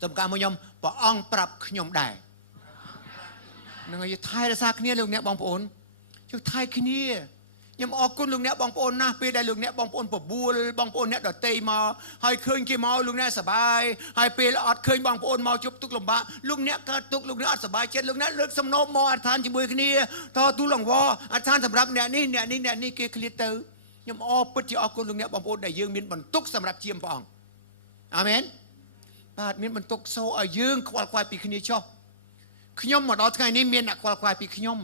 តំការមកខ្ញុំព្រះអង្គប្រាប់ខ្ញុំដែរនឹងឲ្យថែរក្សាគ្នាលោកអ្នកបងប្អូនជួយថែគ្នាខ្ញុំអរគុណលោកអ្នកបងប្អូនណាស់ពេលដែលលោកអ្នកបងប្អូនបបួលបងប្អូនអ្នកដតីមកហើយឃើញគេមកលោកអ្នកសប្បាយហើយពេលអត់ឃើញបងប្អូនមកជប់ទុកលំបាកលោកអ្នកកើតទុកលោកអ្នកអត់សប្បាយចិត្តលោកអ្នកលើកសំណូមមកអធិដ្ឋានជាមួយគ្នាតទូលអង្វរអធិដ្ឋានសម្រាប់អ្នកនេះគេឃ្លាតទៅខ្ញុំអរពិតជាអរគុណលោកអ្នកបងប្អូនដែលយើងមានបន្ទុកសម្រាប់ជាមព្រះអង្គអាមែនបាទមានបន្ទុកសូឲ្យយើងខ្វល់ខ្វាយពីគ្នាចុះខ្ញុំមកដល់ថ្ងៃនេះមានអ្នកខ្វល់ខ្វាយពីខ្ញុំ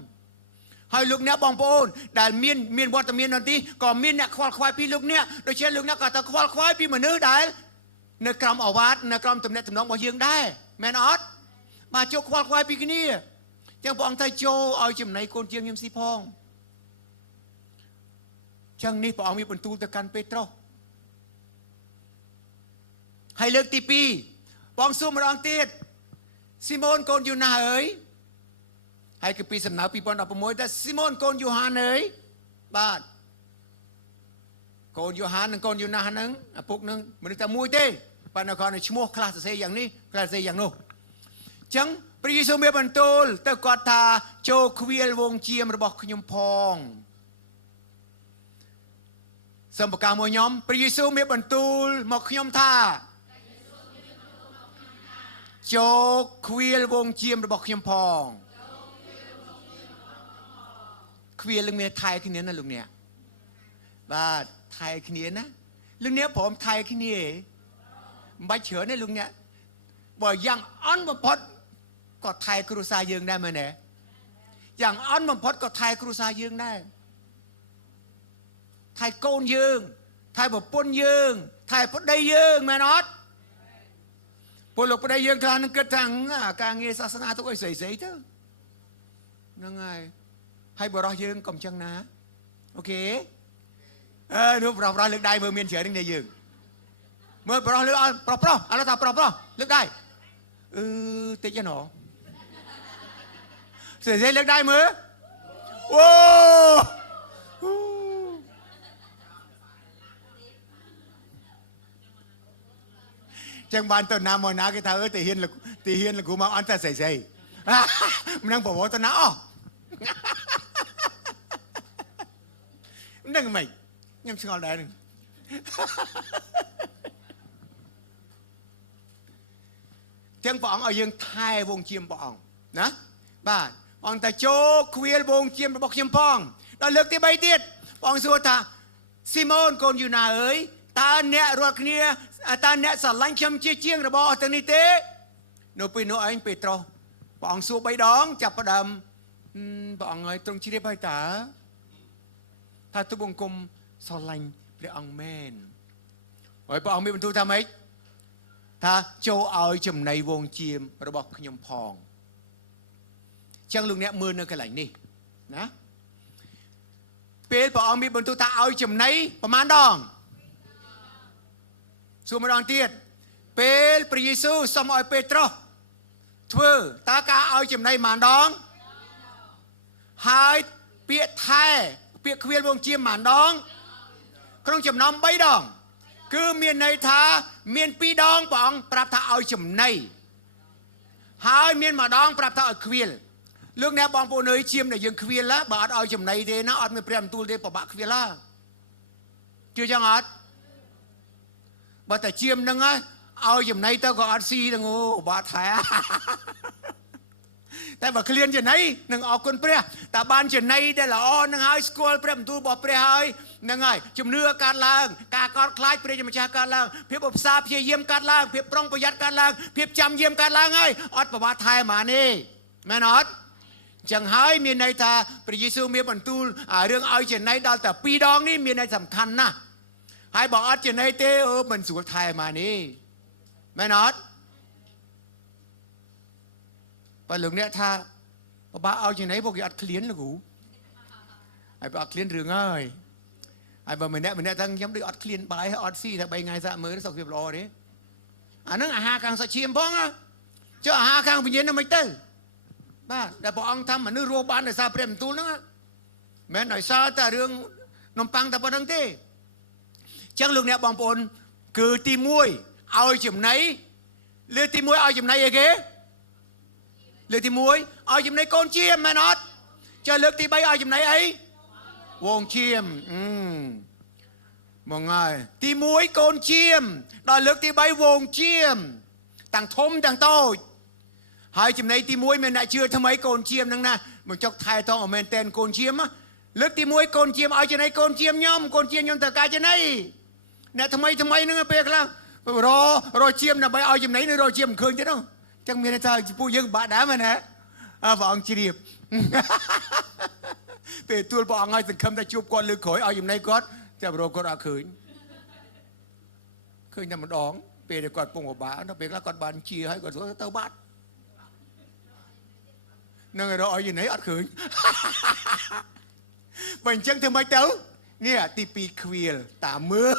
ហើយលោកអ្នកបងប្អូនដែលមានវត្តមាននៅទីក៏មានអ្នកខ្វល់ខ្វាយពីលោកអ្នកដូច្នេះលោកអ្នកក៏ទៅខ្វល់ខ្វាយពីមនុស្សដែលនៅក្រោមអាវ៉ាតនៅក្រោមទំនាក់ទំនងរបស់យើងដែរមែនអត់បាទចូលខ្វល់ខ្វាយពីគ្នាចឹងព្រះអង្គថាចូលឲ្យចំណៃកូនជាងខ្ញុំស៊ីផងចឹងនេះព្រះអង្គមានបន្ទូលទៅកាន់ពេត្រុសហើយលើកទី2ព្រះអង្គសួរម្ដងទៀតស៊ីម៉ូនកូនយូណាអើយហើយគឺពីសំណើ2016តែស៊ីម៉ូនកូនយូហានអើយបាទកូនយូហាននិងកូនយូណាហ្នឹងឪពុកនឹងមនុស្សតែមួយទេប៉ុន្តែគាត់នៅឈ្មោះខ្លះសរសេរយ៉ាងនេះខ្លះសរសេរយ៉ាងនោះអញ្ចឹងព្រះយេស៊ូវមានបន្ទូលទៅគាត់ថាចូលខ្វៀលវងជាមរបស់ខ្ញុំផងសូមប្រកាសមួយខ្ញុំព្រះយេស៊ូវមានបន្ទូលមកខ្ញុំថាចូលខ្វៀលវងជាមរបស់ខ្ញុំផងខ្វៀលនឹងមានថែគ្នាណាលោកអ្នកបាទថែគ្នាណាលោកអ្នកព្រមថែគ្នាមិនបាច់ច្រើនទេលោកអ្នកបើយ៉ាងអន់បំផុតក៏ថែគ្រួសារយើងដែរមែនទេយ៉ាងអន់បំផុតក៏ថែគ្រួសារយើងដែរថែកូនយើងថែប្រពន្ធយើងថែប្តីយើងមែនអត់ពលលោកប្តីយើងខ្លះនឹងគិតថាការងារសាសនាទុកអីស្អីទៅហ្នឹងហើយបរោះយើងកុំចឹងណាអូខេនោះប្រុសលើកដៃមើលមានច្រើននេះយើងមើលប្រុសលើកប្រុសឥឡូវថាប្រុសលើកដៃតិចណោះស្អីលើកដៃមើលអូចឹងបានទៅណាមកណាគេថាទៅហ៊ានលោកគ្រូមកអត់តែស្អីមិននឹងប្រវត្តិណាអស់នឹងមិនខ្ញុំឆ្ងល់ដែរនឹងចឹងព្រះអង្គឲ្យយើងថែវងជាមព្រះអង្គណាបាទព្រះអង្គតែចូលខ្វៀលវងជាមរបស់ខ្ញុំផងដល់លើកទី3ទៀតព្រះអង្គសួរថាស៊ីម៉ូនកូនយូណាអើយតើអ្នករាល់គ្នាតើអ្នកស្រឡាញ់ខ្ញុំជាជាងរបស់អស់ទាំងនេះទេនៅពេលនោះឯងពេត្រុសព្រះអង្គសួរ3ដងចាប់ផ្ដើមព្រះអង្គឲ្យទ្រង់ជ្រាបហើយតើថាទូលបង្គំស្រឡាញ់ព្រះអង្គមែនហើយព្រះអង្គមានបន្ទូលថាម៉េចថាចូលឲ្យចំណៃវងជាមរបស់ខ្ញុំផងចឹងលោកអ្នកមើលនៅកន្លែងនេះណាពេលព្រះអង្គមានបន្ទូលថាឲ្យចំណៃប្រមាណដងសួរម្ដងទៀតពេលព្រះយេស៊ូវសុំឲ្យពេត្រុសធ្វើតើការឲ្យចំណៃប៉ុន្មានដងហើយពាក្យថែពាក្យខ្វៀលវងជាប៉ុន្មានដងក្នុងចំណោម3ដងគឺមានន័យថាមាន2ដងព្រះអង្គប្រាប់ថាឲ្យចំណៃហើយ ហើយមានម្ដងប្រាប់ថាឲ្យខ្វៀលលោកអ្នកបងប្អូនអើយជាមដែលយើងខ្វៀលណាបើអត់ឲ្យចំណៃទេណាអត់មានព្រះបន្ទូលទេពិបាកខ្វៀលណាជឿចឹងអត់បើតែជាមហ្នឹងឲ្យចំណៃទៅក៏អត់ស៊ីទាំងអូបាត់ថែតែបើឃ្លានចំណៃនឹងអរគុណព្រះតែបានចំណៃដែលល្អនឹងហើយស្គាល់ព្រះបន្ទូលរបស់ព្រះហើយនឹងហើយជំនឿកើតឡើងការកោតខ្លាចព្រះជាម្ចាស់កើតឡើងភាពឧស្សាហ៍ព្យាយាមកើតឡើងភាពប្រុងប្រយ័ត្នកើតឡើងភាពចាំយាមកើតឡើងហើយអត់ប្របាត់ថែហ្មងនេះមែនអត់ចឹងហើយមានន័យថាព្រះយេស៊ូវមានបន្ទូលរឿងឲ្យចំណៃដល់តែ2ដងនេះមានន័យសំខាន់ណាស់ហើយបើអត់ចំណៃទេមិនស្រួលថែហ្មងនេះមែនអត់បើលោកអ្នកថាបបាឲ្យចំណៃពួកគេអត់ឃ្លានលោកគ្រូហើយបើអត់ឃ្លានរឿងហើយហើយបើម្នាក់ថាខ្ញុំដូចអត់ឃ្លានបាយអត់ស៊ីតែ3ថ្ងៃសាក់មើលសុខភាពល្អទេអាហ្នឹងអាហារខាងសាច់ឈាមផងចុះអាហារខាងវិញ្ញាណហ្នឹងមិនទៅបាទដែលព្រះអង្គថាមនុស្សរស់បានដោយសារព្រះបន្ទូលហ្នឹងមិនដោយសារតែរឿងនំប៉័ងតែប៉ុណ្្នឹងទេចឹងលោកអ្នកបងប្អូនគឺទី1ឲ្យចំណៃលើកទី1ឲ្យចំណៃអីគេលើកទី1ឲ្យចំណៃកូនជាមមែនអត់ចុះលើកទី3ឲ្យចំណៃអីវងជាមមកហើយទី1កូនជាមដល់លើកទី3វងជាមទាំងធំទាំងតូចហើយចំណៃទី1មានអ្នកជឿថ្មីកូនជាមហ្នឹងណាមកចុកថែតងអមែនតែនកូនជាមលើកទី1កូនជាមឲ្យចំណៃកូនជាមខ្ញុំកូនជាមខ្ញុំត្រូវការចំណៃអ្នកថ្មីហ្នឹងពេលខ្លះរជាមដើម្បីឲ្យចំណៃនៅរជាមមិនឃើញទេនោះចឹងមានន័យថាពួកយើងបាក់ដែរមែនទេព្រះអង្គជ្រាបពេលទួលព្រះអង្គឲ្យសង្ឃឹមថាជួបគាត់លើក្រោយឲ្យចំណៃគាត់តែរកគាត់អត់ឃើញតែម្ដងពេលដែលគាត់ពងពិបាកដល់ពេលខ្លះគាត់បានជាឲ្យគាត់ទៅបាត់នឹងរកឲ្យចំណៃអត់ឃើញបើអញ្ចឹងធ្វើម៉េចទៅនេះទី2ខ្វៀលតាមមើល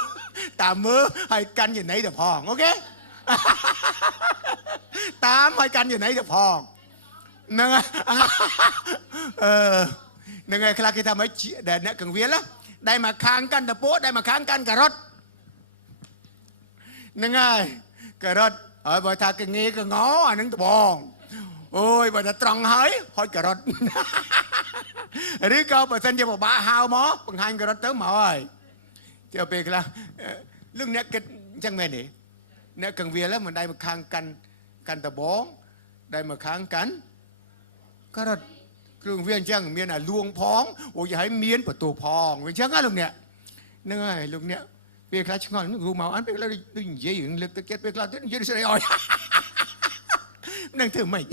ឲ្យកាន់ចំណៃទៅផងអូខេតាមឲ្យកាន់ចំណៃទៅផងហ្នឹងហ្នឹងហើយខ្លះគេថាម៉េចដែលអ្នកកង្វៀលដែលមកខាងកាន់តពោដែលមកខាងកាន់ការ៉ុតហ្នឹងហើយការ៉ុតហើយបើថាកងេកងអាហ្នឹងត្បងអូយបើថាត្រង់ហើយហុចការ៉ុតឬក៏បើសិនជាពិបាកហៅមកបង្ហាញការ៉ុតទៅមកហើយចូលពេលខ្លះលឹងអ្នកគិតអញ្ចឹងមែនទេអ្នកកង្វៀលមិនដៃមកខាងកាន់តបងដែលមកខាងកាន់ការ៉ុតគ្រឿងវាអញ្ចឹងមានអាលួងផងអូយឲ្យមានបន្ទោផងវាអញ្ចឹងណាលោកអ្នកហ្នឹងហើយលោកអ្នកពេលខ្លះឆ្ងល់គ្រូមកអានពេលខ្លះដូចនិយាយរឿងលើកទឹកចិត្តពេលខ្លះទៀតនិយាយស្អីអោយនឹងធ្វើម៉េច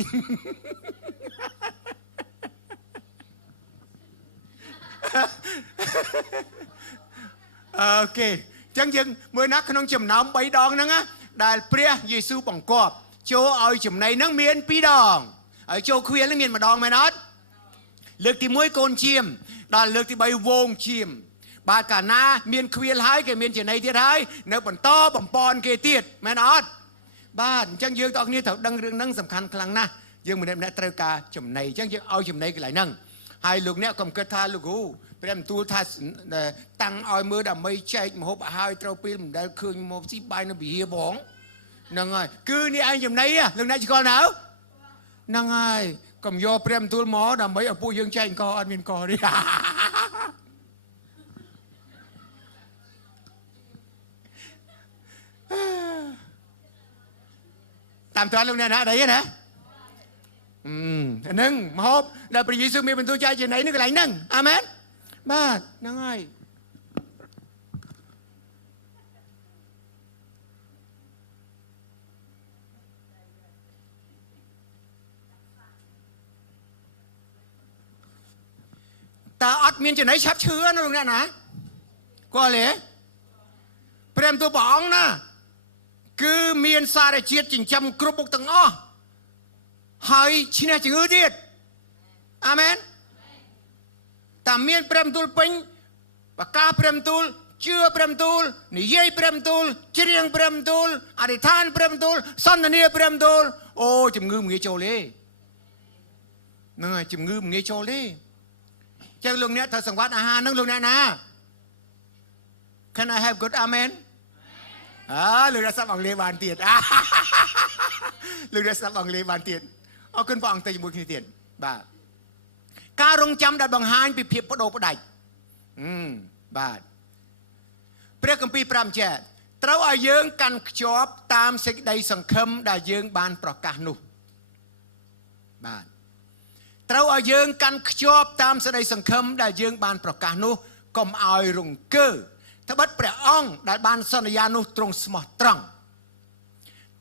អូខេចឹងយើងមើលណាក្នុងចំណោម3ដងហ្នឹងដែលព្រះយេស៊ូវបង្គាប់ចូលឲ្យចំណៃហ្នឹងមាន2ដងហើយចូលខ្វៀលហ្នឹងមាន1ដងមែនអត់លើកទី1កូនឈាមដល់លើកទី3វងឈាមបាទកាលណាមានខ្វៀលហើយគេមានចំណៃទៀតហើយនៅបន្តបំពន់គេទៀតមែនអត់បាទអញ្ចឹងយើងទាំងអស់គ្នាត្រូវដឹងរឿងហ្នឹងសំខាន់ខ្លាំងណាស់យើងម្នាក់ត្រូវការចំណៃអញ្ចឹងយើងឲ្យចំណៃកន្លែងហ្នឹងហើយលោកអ្នកកុំគិតថាលោកគ្រូព្រះបន្ទូលថាតាំងឲ្យមើលដើម្បីចែកម្ហូបអាហារត្រូវពេលមិនដែលឃើញមកស៊ីបាយនៅវិហារបងហ្នឹងហើយគឺនេះឯងចំណៃលោកអ្នកស្គាល់នៅហ្នឹងហើយកុំយកព្រះបន្ទូលមកដើម្បីឲ្យពួកយើងចែកអង្គអត់មានកទេតាមតើលោកអ្នកណាđấyណាហ្នឹងមហូបដែលព្រះយេស៊ូវមានបន្ទូលចែកចំណៃនៅកន្លែងហ្នឹងអាមែនបាទហ្នឹងហើយតើអត់មានចំណៃឆាប់ឈឺណាលោកអ្នកណាគាត់ទេព្រះបន្ទូលព្រះអង្គណាគឺមានសារជាតិចិញ្ចឹមគ្រប់មុខទាំងអស់ហើយឈ្នះជំងឺទៀតអាមែនតែមានព្រះបន្ទូលពេញប្រកាសព្រះបន្ទូលជឿព្រះបន្ទូលនិយាយព្រះបន្ទូលច្រៀងព្រះបន្ទូលអធិដ្ឋានព្រះបន្ទូលសន្ទនាព្រះបន្ទូលអូជំងឺមិនងាយចូលទេហ្នឹងហើយជំងឺមិនងាយចូលទេចឹងលោកអ្នកត្រូវសង្វាត់អាហារហ្នឹងលោកអ្នកណា Can I have good amen លោកអ្នកស្ដាប់អង់គ្លេសបានទៀតលោកអ្នកស្ដាប់អង់គ្លេសបានទៀត អរគុណព្រះអង្គទៅជាមួយគ្នាទៀតបាទការរងចាំដែលបង្ហាញពីភាពបដូរផ្ដាច់បាទព្រះគម្ពីរ5ចេះត្រូវឲ្យយើងកាន់ខ្ជាប់តាមសេចក្តីសង្ឃឹមដែលយើងបានប្រកាសនោះបាទត្រូវឲ្យយើងកាន់ខ្ជាប់តាមសេចក្តីសង្ឃឹមដែលយើងបានប្រកាសនោះកុំឲ្យរង្គើត្បិតព្រះអង្គដែលបានសន្យានោះទ្រង់ស្មោះត្រង់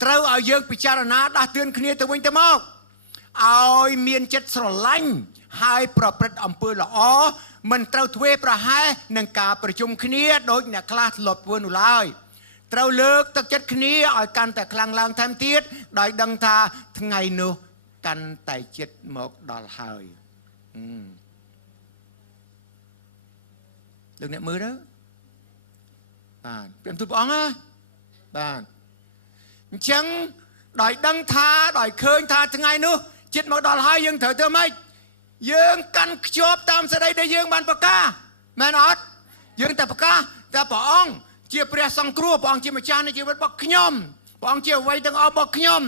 ត្រូវឲ្យយើងពិចារណាដាស់តឿនគ្នាទៅវិញទៅមកឲ្យមានចិត្តស្រឡាញ់ហើយប្រព្រឹត្តអំពើល្អមិនត្រូវធ្វេសប្រហែសនឹងការប្រជុំគ្នាដោយអ្នកខ្លះធ្លាប់ធ្វើនោះឡើយត្រូវលើកទឹកចិត្តគ្នាឲ្យកាន់តែខ្លាំងឡើងថែមទៀតដោយដឹងថាថ្ងៃនោះកាន់តែជិតមកដល់ហើយលោកអ្នកមើលទៅបាទព្រះទូតព្រះអង្គណាបាទអញ្ចឹងដោយដឹងថាដោយឃើញថាថ្ងៃនោះជិតមកដល់ហើយយើងត្រូវធ្វើម៉េចយើងកាន់ខ្ជាប់តាមសេចក្តីដែលយើងបានប្រកាសមែនអត់យើងតែប្រកាសតែព្រះអង្គជាព្រះសង្គ្រោះព្រះអង្គជាម្ចាស់នៃជីវិតរបស់ខ្ញុំព្រះអង្គជាអ្វីទាំងអស់របស់ខ្ញុំ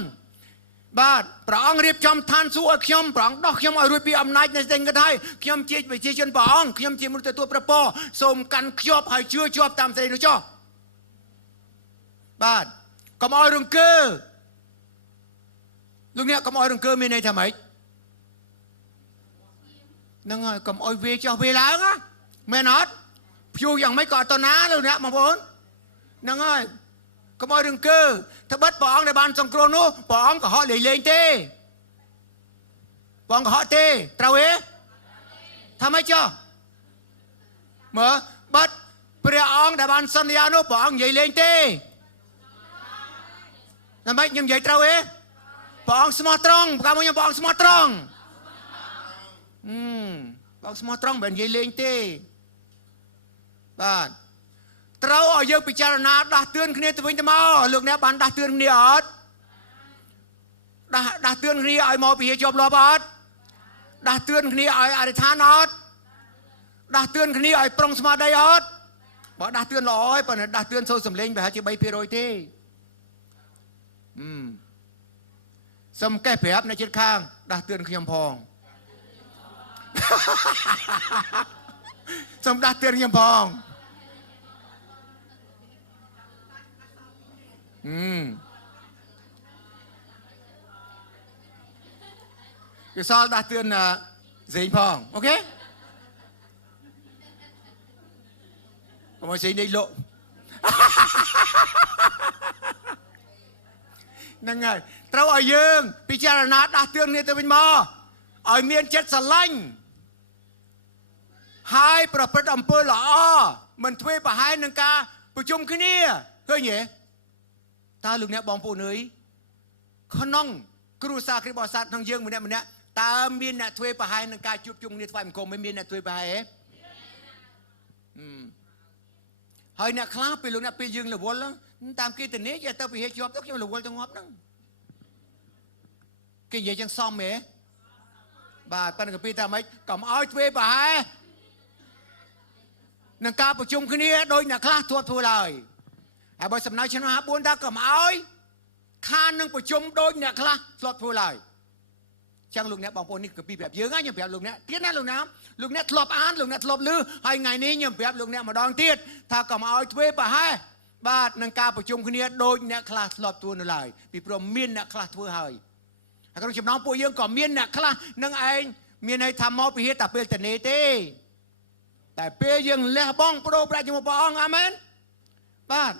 បាទព្រះអង្គរៀបចំឋានសួគ៌ឲ្យខ្ញុំព្រះអង្គដោះខ្ញុំឲ្យរួចពីអំណាចនៃសេចក្តីគិតហើយខ្ញុំជាប្រជាជនព្រះអង្គខ្ញុំជាមនុស្សទទួលព្រះពរសូមកាន់ខ្ជាប់ហើយជឿជាប់តាមសេចក្តីនោះចុះបាទកុំឲ្យរង្គើលោកអ្នកកុំឲ្យរង្គើមានន័យថាម៉េចហ្នឹងហើយកុំឲ្យវាចុះវាឡើងណាមែនអត់ព្យុះយ៉ាងម៉េចក៏អត់តណាលោកអ្នកបងប្អូនហ្នឹងហើយកុំឲ្យរង្គើត្បិតព្រះអង្គដែលបានសង្គ្រោះនោះព្រះអង្គកុហកលេងទេព្រះអង្គកុហកទេត្រូវទេថាម៉េចចុះមើលបាត់ព្រះអង្គដែលបានសន្យានោះព្រះអង្គនិយាយលេងទេថាម៉េចខ្ញុំនិយាយត្រូវទេព្រះអង្គស្មោះត្រង់ប្រកាសមកខ្ញុំព្រះអង្គស្មោះត្រង់ព្រះអង្គស្មោះត្រង់មិននិយាយលេងទេបាទត្រូវឲ្យយើងពិចារណាដាស់តឿនគ្នាទៅវិញទៅមកលោកអ្នកបានដាស់តឿនគ្នាអត់ដាស់តឿនគ្នាឲ្យមកពីជាប់លាប់អត់ដាស់តឿនគ្នាឲ្យអធិដ្ឋានអត់ដាស់តឿនគ្នាឲ្យប្រុងស្មារតីអត់បើដាស់តឿនល្អហើយប៉ុន្តែដាស់តឿនសូវសំលេងប្រហែលជា 3% ទេសុំកេះប្រាប់អ្នកជិតខាងដាស់តឿនខ្ញុំផងសុំដាស់តឿនខ្ញុំផងគេសល់ដាស់តឿនសេងផងអូខេកុំឲ្យសេងដេកលក់ហ្នឹងហើយត្រូវឲ្យយើងពិចារណាដាស់តឿនគ្នាទៅវិញមកឲ្យមានចិត្តស្រឡាញ់ហើយប្រព្រឹត្តអំពើល្អមិនធ្វេសប្រហែសនឹងការប្រជុំគ្នាឃើញទេតើលោកអ្នកបងប្អូនអើយក្នុងគ្រួសារគ្រីស្ទបរិស័ទក្នុងយើងម្នាក់ម្នាក់តើមានអ្នកធ្វេសប្រហែសនឹងការជួបជុំគ្នាថ្វាយបង្គំមិនមានអ្នកធ្វេសប្រហែសទេហើយអ្នកខ្លះពេលលោកអ្នកពេលយើងរវល់តាមគេទៅនេះយកទៅពិហេជាប់ទៅខ្ញុំរវល់ទៅងាប់ហ្នឹងគេនិយាយចឹងសមហ៎បាទប៉ុន្តែកាពីថាម៉េចកុំឲ្យធ្វេសប្រហែសនឹងការប្រជុំគ្នាដោយអ្នកខ្លះធ្លាប់ធ្វើឡើយហើយបើសំណើឆ្នាំ54ថាកុំឲ្យខាននឹងប្រជុំដោយអ្នកខ្លះធ្លាប់ធ្វើឡើយចឹងលោកអ្នកបងប្អូននេះគឺពីប្រាប់យើងខ្ញុំប្រាប់លោកអ្នកទៀតណាលោកអ្នកធ្លាប់អានលោកអ្នកធ្លាប់ឮហើយថ្ងៃនេះខ្ញុំប្រាប់លោកអ្នកម្ដងទៀតថាកុំឲ្យធ្វេសប្រហែសបាទនឹងការប្រជុំគ្នាដោយអ្នកខ្លះធ្លាប់ធ្វើនៅឡើយពីព្រោះមានអ្នកខ្លះធ្វើហើយហើយក្នុងចំណោមពួកយើងក៏មានអ្នកខ្លះនឹងឯងមានន័យថាមកពីហេតុតែពេលតនេទេតែពេលយើងលះបង់បដូរប្រាច់ជាមួយព្រះអង្គអាមែនបាទ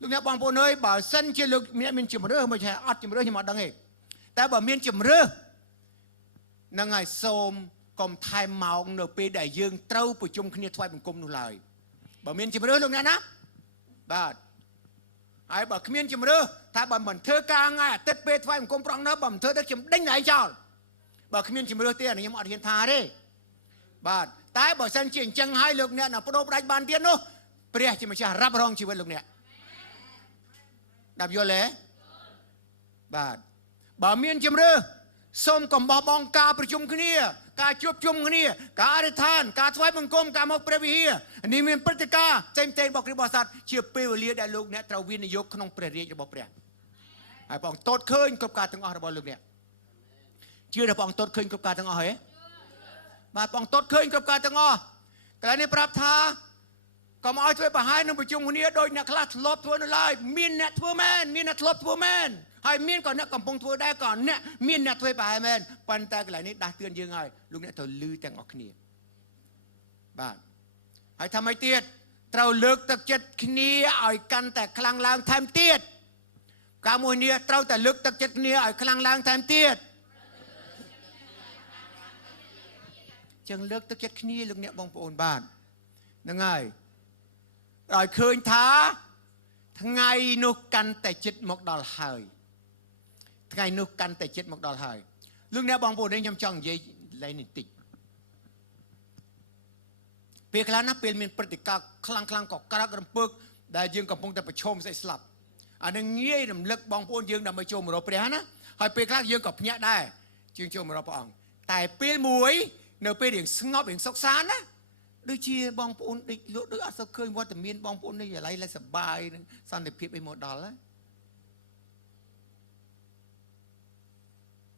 លោកអ្នកបងប្អូនអើយបើសិនជាលោកអ្នកមានជំរឿសមិនថាអត់ជំរឿសខ្ញុំអត់ដឹងទេតែបើមានជំរឿសនឹងឲ្យសូមកុំថែមម៉ោងនៅពេលដែលយើងត្រូវប្រជុំគ្នាថ្វាយបង្គំនោះឡើយបើមានជំរឿសលោកអ្នកណាបាទហើយបើគ្មានជំរឿសថាបើមិនធ្វើការថ្ងៃអាទិត្យពេលថ្វាយបង្គំប្រងនៅបើមិនធ្វើទៅខ្ញុំដេញឯងចោលបើគ្មានជំរឿសទេអានេះខ្ញុំអត់ហ៊ានថាទេបាទតែបើសិនជាអញ្ចឹងហើយលោកអ្នកណាបដូរផ្ដាច់បានទៀតនោះព្រះជាម្ចាស់រ៉ាប់រងជីវិតលោកអ្នកដល់យល់ទេបាទបើមានជំរឿសសូមកុំបោះបង់ការប្រជុំគ្នាការជួបជុំគ្នាការអធិដ្ឋានការថ្វាយបង្គំការមកព្រះវិហារនេះមានព្រឹត្តិការណ៍ផ្សេងៗរបស់គ្រីស្ទបរិស័ទជាពេលវេលាដែលលោកអ្នកត្រូវវិនិយោគក្នុងព្រះរាជរបស់ព្រះហើយបងតូតឃើញគ្រប់ការទាំងអស់របស់លោកអ្នក ជឿថាបងតូតឃើញគ្រប់ការទាំងអស់ហ៎បាទបងតូតឃើញគ្រប់ការទាំងអស់កន្លែងនេះប្រាប់ថាកុំឲ្យធ្វើប្រហែលនឹងប្រជុំគ្នាដោយអ្នកខ្លះធ្លាប់ធ្វើនៅឡើយមានអ្នកធ្វើមែនមានអ្នកធ្លាប់ធ្វើមែនហើយមានក៏អ្នកកំពុងធ្វើដែរក៏អ្នកមានអ្នកធ្វើប្រហែលមែនប៉ុន្តែកន្លែងនេះដាស់តឿនយើងហើយលោកអ្នកត្រូវលឺទាំងអស់គ្នាបាទហើយថាម៉េចទៀតត្រូវលើកទឹកចិត្តគ្នាឲ្យកាន់តែខ្លាំងឡើងថែមទៀតកាលមួយនេះត្រូវតែលើកទឹកចិត្តគ្នាឲ្យខ្លាំងឡើងថែមទៀតចឹងលើកទឹកចិត្តគ្នាលោកអ្នកបងប្អូនបាទហ្នឹងហើយឲ្យឃើញថាថ្ងៃនោះកាន់តែជិតមកដល់ហើយថ្ងៃនោះកាន់តែជិតមកដល់ហើយលោកអ្នកបងប្អូននេះខ្ញុំចង់និយាយឡើងនេះតិចពេលខ្លះណាពេលមានព្រឹត្តិការណ៍ខ្លាំងក៏ក្រាក់រំពើកដែលយើងកំពុងតែប្រឈមស្អីស្លាប់អានឹងងាយរំលឹកបងប្អូនយើងដើម្បីចូលមករកព្រះណាហើយពេលខ្លះយើងក៏ភ្ញាក់ដែរជាងចូលមករកព្រះអង្គតែពេលមួយនៅពេលរៀងស្ងប់រៀងសុខសាន្តណាដូចជាបងប្អូនដេកលក់ដូចអត់សូវឃើញវត្តមានបងប្អូននេះឥឡូវឡើងសប្បាយនឹងសន្តិភាពអីមកដល់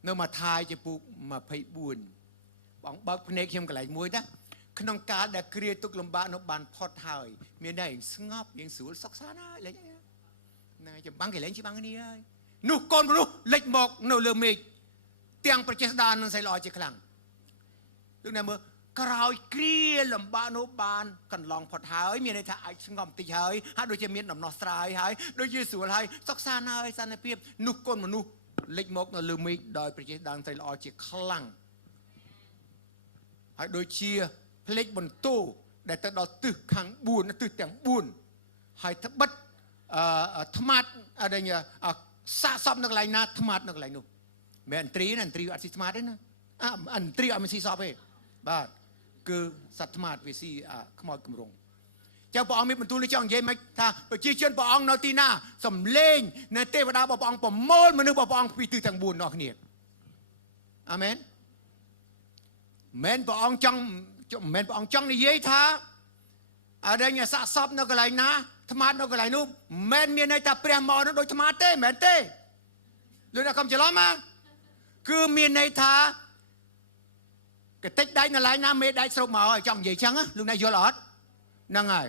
នៅមកថាយជាពុក24បងបើកភ្នែកខ្ញុំកន្លែងមួយណាក្នុងកាលដែលគ្រាទុកលំបាកនោះបានផុតហើយមានតែស្ងប់រៀងស្រួលសុខសាន្តហើយលេចណាចាំបាំងកលែងច្បាំងគ្នាហើយនោះកូនមនុស្សលេចមកនៅលើមេឃទាំងប្រជាស្ដាននឹងស្អីល្អជាខ្លាំងលោកណាមើលក្រោយគ្រាលំបាកនោះបានកន្លងផុតហើយមានន័យថាអាចស្ងប់បន្តិចហើយហាក់ដូចជាមានដំណោះស្រាយហើយដូចជាស្រួលហើយសុខសាន្តហើយសន្តិភាពនោះកូនមនុស្សលេចមកនៅលើមេឃដោយប្រជាស្ដានស្អីល្អជាខ្លាំងហើយដូចជាផ្លេចបន្ទោដែលទៅដល់ទិសខាង4ទិសទាំង4ហើយត្បិតថ្មាត់អីសាកសពនៅកន្លែងណាថ្មាត់នៅកន្លែងនោះមិនអន្ត្រីណាអន្ត្រីអត់ស៊ីថ្មាត់ទេណាអន្ត្រីអត់មានស៊ីសពទេបាទគឺសត្វថ្មាត់វាស៊ីខ្មោចគម្រងចឹងព្រះអង្គមានបន្ទូលនេះចង់និយាយមិនថាប្រជាជនព្រះអង្គនៅទីណាសំលេងនៅទេវតារបស់ព្រះអង្គប្រមូលមនុស្សរបស់ព្រះអង្គពីទិសទាំង4នោះគ្នាអាមែនមែនព្រះអង្គចង់មិនព្រះអង្គចង់និយាយថាអរិញសាកសពនៅកន្លែងណាថ្មាត់នៅកន្លែងនោះមិនមានន័យថាព្រះមកនោះដូចថ្មាត់ទេមែនទេលោកអ្នកកុំច្រឡំណាគឺមានន័យថាកតិចដៃនៅឡើយណាមេដៃស្រូបមកឲ្យចង់និយាយចឹងលោកអ្នកយល់អត់ហ្នឹងហើយ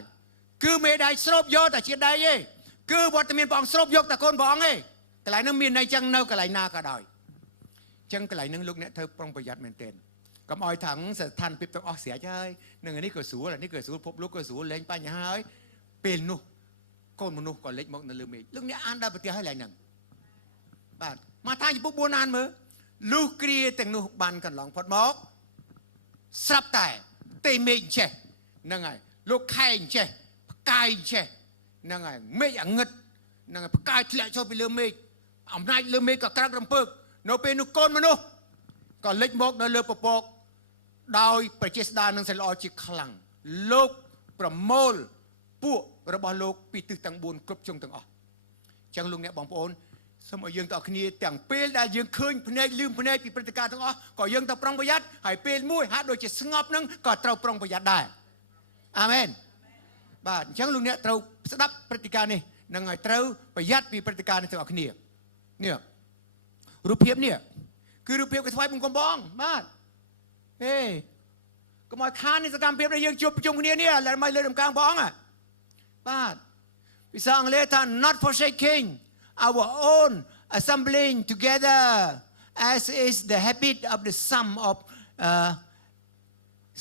គឺមេដៃស្រូបយកតែជាដៃទេគឺវត្តមានព្រះអង្គស្រូបយកតែកូនព្រះអង្គទេកន្លែងនោះមានន័យចឹងនៅកន្លែងណាក៏ដោយចឹងកន្លែងនោះលោកអ្នកត្រូវប្រុងប្រយ័ត្នមែនទែនកុំឲ្យថាស្ថានភាពទាំងអស់ស្រេចហើយនឹងនេះក៏ស្រួលនេះក៏ស្រួលភពលោកក៏ស្រួលលែងបញ្ហាហើយពេលនោះកូនមនុស្សក៏លេចមកនៅលើមេឃលោកអ្នកអានដល់ប្រទេសហើយឡើងហ្នឹងបាទមកថាចំពោះ4អានមើលលុះគ្រាទាំងនោះបានកន្លងផុតមកស្រាប់តែទេមេឃចេះហ្នឹងហើយលោកខែងចេះផ្កាយចេះហ្នឹងហើយមេឃអាងឹតហ្នឹងហើយផ្កាយធ្លាក់ចូលពីលើមេឃអំណាចលើមេឃក៏ក្រាក់រំពើកនៅពេលនោះកូនមនុស្សក៏លេចមកនៅលើពពកដោយប្រជាស្ដារនឹងស្អីល្អជាខ្លាំងលោកប្រមូលពួករបស់លោកពីទិសទាំង4គ្រប់ជ្រុងទាំងអស់ចឹងលោកអ្នកបងប្អូនសូមឲ្យយើងទាំងអស់គ្នាទាំងពេលដែលយើងឃើញភ្នែកលឺភ្នែកពីព្រឹត្តិការណ៍ទាំងអស់ក៏យើងត្រូវប្រុងប្រយ័ត្នហើយពេលមួយហាក់ដូចជាស្ងប់នឹងក៏ត្រូវប្រុងប្រយ័ត្នដែរអាមែនបាទអញ្ចឹងលោកអ្នកត្រូវស្ដាប់ព្រឹត្តិការណ៍នេះនឹងឲ្យត្រូវប្រយ័ត្នពីព្រឹត្តិការណ៍នេះទាំងអស់គ្នានេះរូបភាពនេះគឺរូបភាពគេថ្វាយបង្គំព្រះអង្គបាទហេកុំឲ្យខាននេះសកម្មភាពដែលយើងជួបប្រជុំគ្នានេះឡើយមកលើដំណើរព្រះអង្គបាទភាសាអង់គ្លេសថា not forsaking our own assembling together as is the habit of the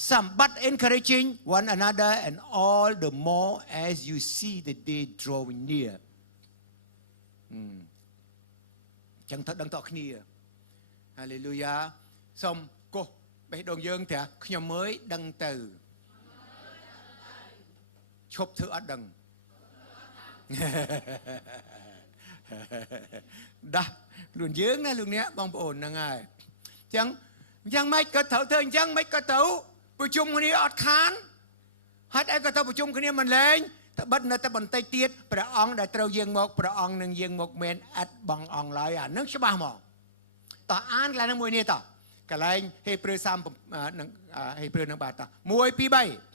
some but encouraging one another and all the more as you see the day drawing near ចឹងទៅដឹងតគ្នា Hallelujah សូមកោះបេះដូងយើងត្រាខ្ញុំមើលដឹងទៅឈប់ធ្វើអត់ដឹងដាស់ខ្លួនយើងណាលោកអ្នកបងប្អូនហ្នឹងហើយអញ្ចឹងមិនក៏ត្រូវធ្វើអញ្ចឹងមិនក៏ទៅប្រជុំគ្នាអត់ខានហេតុអីក៏ទៅប្រជុំគ្នាមិនលែងតែបិទនៅតែបន្តិចទៀតព្រះអង្គដែលត្រូវយាងមកព្រះអង្គនឹងយាងមកមែនអត់បងអង្គឡើយអានឹងច្បាស់មកតោះអានកន្លែងហ្នឹងមួយនេះតោះកន្លែងហេព្រើរ30នឹងហេព្រើរនឹងបាទតោះ1 2 3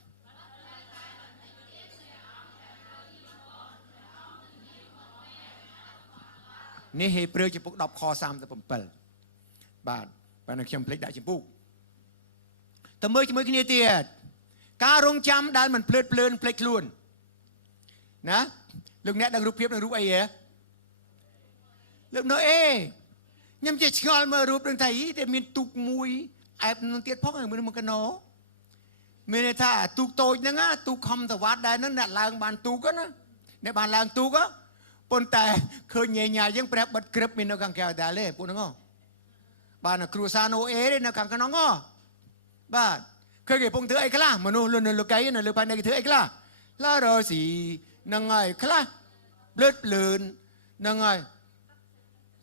នេះហេព្រើរចំពុក10ខ37បាទ បើនៅខ្ញុំភ្លេចដាក់ចម្ពោះតើមើលជាមួយគ្នាទៀតការរងចាំដែលមិនភ្លើតភ្លើនភ្លេចខ្លួនណាលោកអ្នកដឹងរូបភាពនឹងរូបអីហ៎លោកណូអេខ្ញុំជាឆ្ងល់មើលរូបនឹងថាតែមានទូកមួយអែបនឹងទៀតផងមើលមកកណោមានន័យថាទូកតូចហ្នឹងទូកខំតវ៉ាត់ដែរហ្នឹងអ្នកឡើងបានទូកណាអ្នកបានឡើងទូកប៉ុន្តែឃើញញ៉ៃញ៉ាយើងព្រះបិទក្រឹបមាននៅខាងក្រៅដែរទេពួកហ្នឹងបានគ្រួសារណូអេនៅខាងក្នុងបាទឃើញគេពងធ្វើអីខ្លះមនុស្សនៅលោកីនៅលើផែនដីគេធ្វើអីខ្លះឡារស៊ីហ្នឹងហើយខ្លះភ្លើតភ្លើនហ្នឹងហើយ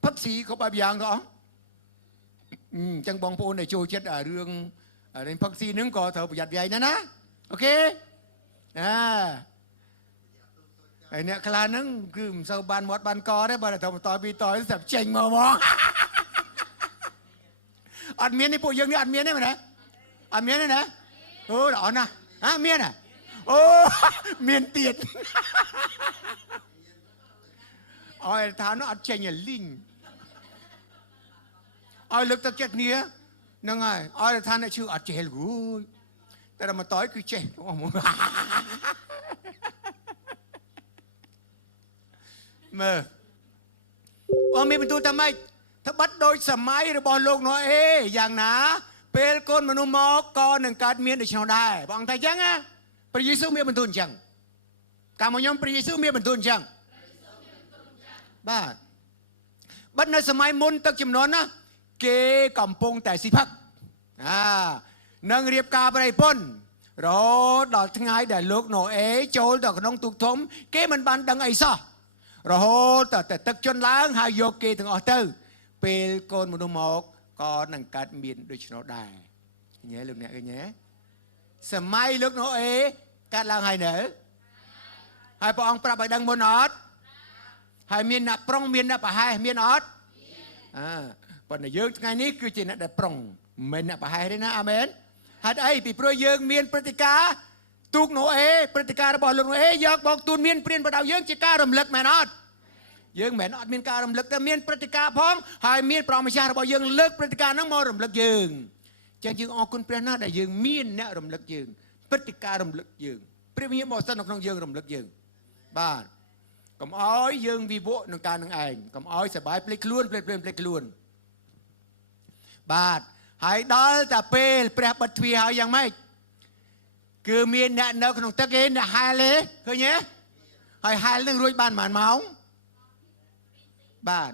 ផឹកស៊ីគ្រប់បែបយ៉ាងទៅអញ្ចឹងបងប្អូនដែលចូលចិត្តរឿងផឹកស៊ីហ្នឹងក៏ត្រូវប្រយ័ត្នវាយណាអូខេហើយអ្នកខ្លះហ្នឹងគឺមិនសូវបានមាត់បានកទេបើត្រូវបន្តពីតយស្រាប់ចេញមកហ្មងអត់មាននេះពួកយើងនេះអត់មានទេមែនទេអត់មានទេណាអូល្អណាស់មានអូមានទៀតអើយថានោះអត់ចេញលីងឲ្យលើកទឹកចិត្តគ្នាហ្នឹងហើយឲ្យថាអ្នកឈឺអត់ចេះគូតែមកតយគឺចេះអស់មកមើលបងមានបន្ទូលថាម៉េចថាបាត់ដូចសម័យរបស់លោកណូអេយ៉ាងណាពេលកូនមនុស្សមកក៏នឹងកើតមានដូច្នោះដែរបងថាអញ្ចឹងណាព្រះយេស៊ូវមានបន្ទូលអញ្ចឹងកាលមកខ្ញុំព្រះយេស៊ូវមានបន្ទូលអញ្ចឹងបាទបាត់នៅសម័យមុនទឹកជំនន់ណាគេកំពុងតែស៊ីផឹកនឹងរៀបការប្រៃពុនរហូតដល់ថ្ងៃដែលលោកណូអេចូលទៅក្នុងទូកធំគេមិនបានដឹងអីសោះរហូតតែទឹកជន់ឡើងហើយយកគេទាំងអស់ទៅពេលកូនមនុស្សមកក៏នឹងកើតមានដូច្នោះដែរញ៉ែលោកអ្នកឃើញទេសម័យលោកណូអេកើតឡើងហើយនៅហើយព្រះអង្គប្រាប់ឲ្យដឹងមុនអត់ហើយមានអ្នកប្រុងមានអ្នកប្រហែសមានអត់ប៉ុន្តែយើងថ្ងៃនេះគឺជាអ្នកដែលប្រុងមិនអ្នកប្រហែសទេណាអាមែនហេតុអីពីព្រោះយើងមានព្រឹត្តិការណ៍ទូកណូអេព្រឹត្តិការណ៍របស់លោកណូអេយកមកទូនមានព្រានបដៅយើងជាការរំលឹកមែនអត់យើងមិនអត់មានការរំលឹកតែមានព្រឹត្តិការណ៍ផងហើយមានព្រះម្ចាស់របស់យើងលើកព្រឹត្តិការណ៍ហ្នឹងមករំលឹកយើងចឹងយើងអរគុណព្រះណាស់ដែលយើងមានអ្នករំលឹកយើងព្រឹត្តិការណ៍រំលឹកយើងព្រះវិញ្ញាណបរិសុទ្ធនៅក្នុងយើងរំលឹកយើងបាទកុំអោយយើងវិវក់នឹងការនឹងឯងកុំអោយសបាយភ្លេចខ្លួនភ្លេចខ្លួនបាទហើយដល់តែពេលព្រះបិទទ្វារហើយយ៉ាងម៉េចគឺមានអ្នកនៅក្នុងទឹកឯងអ្នកហែលទេឃើញទេហើយហែលនឹងរួចបានប៉ុន្មានម៉ោងបាទ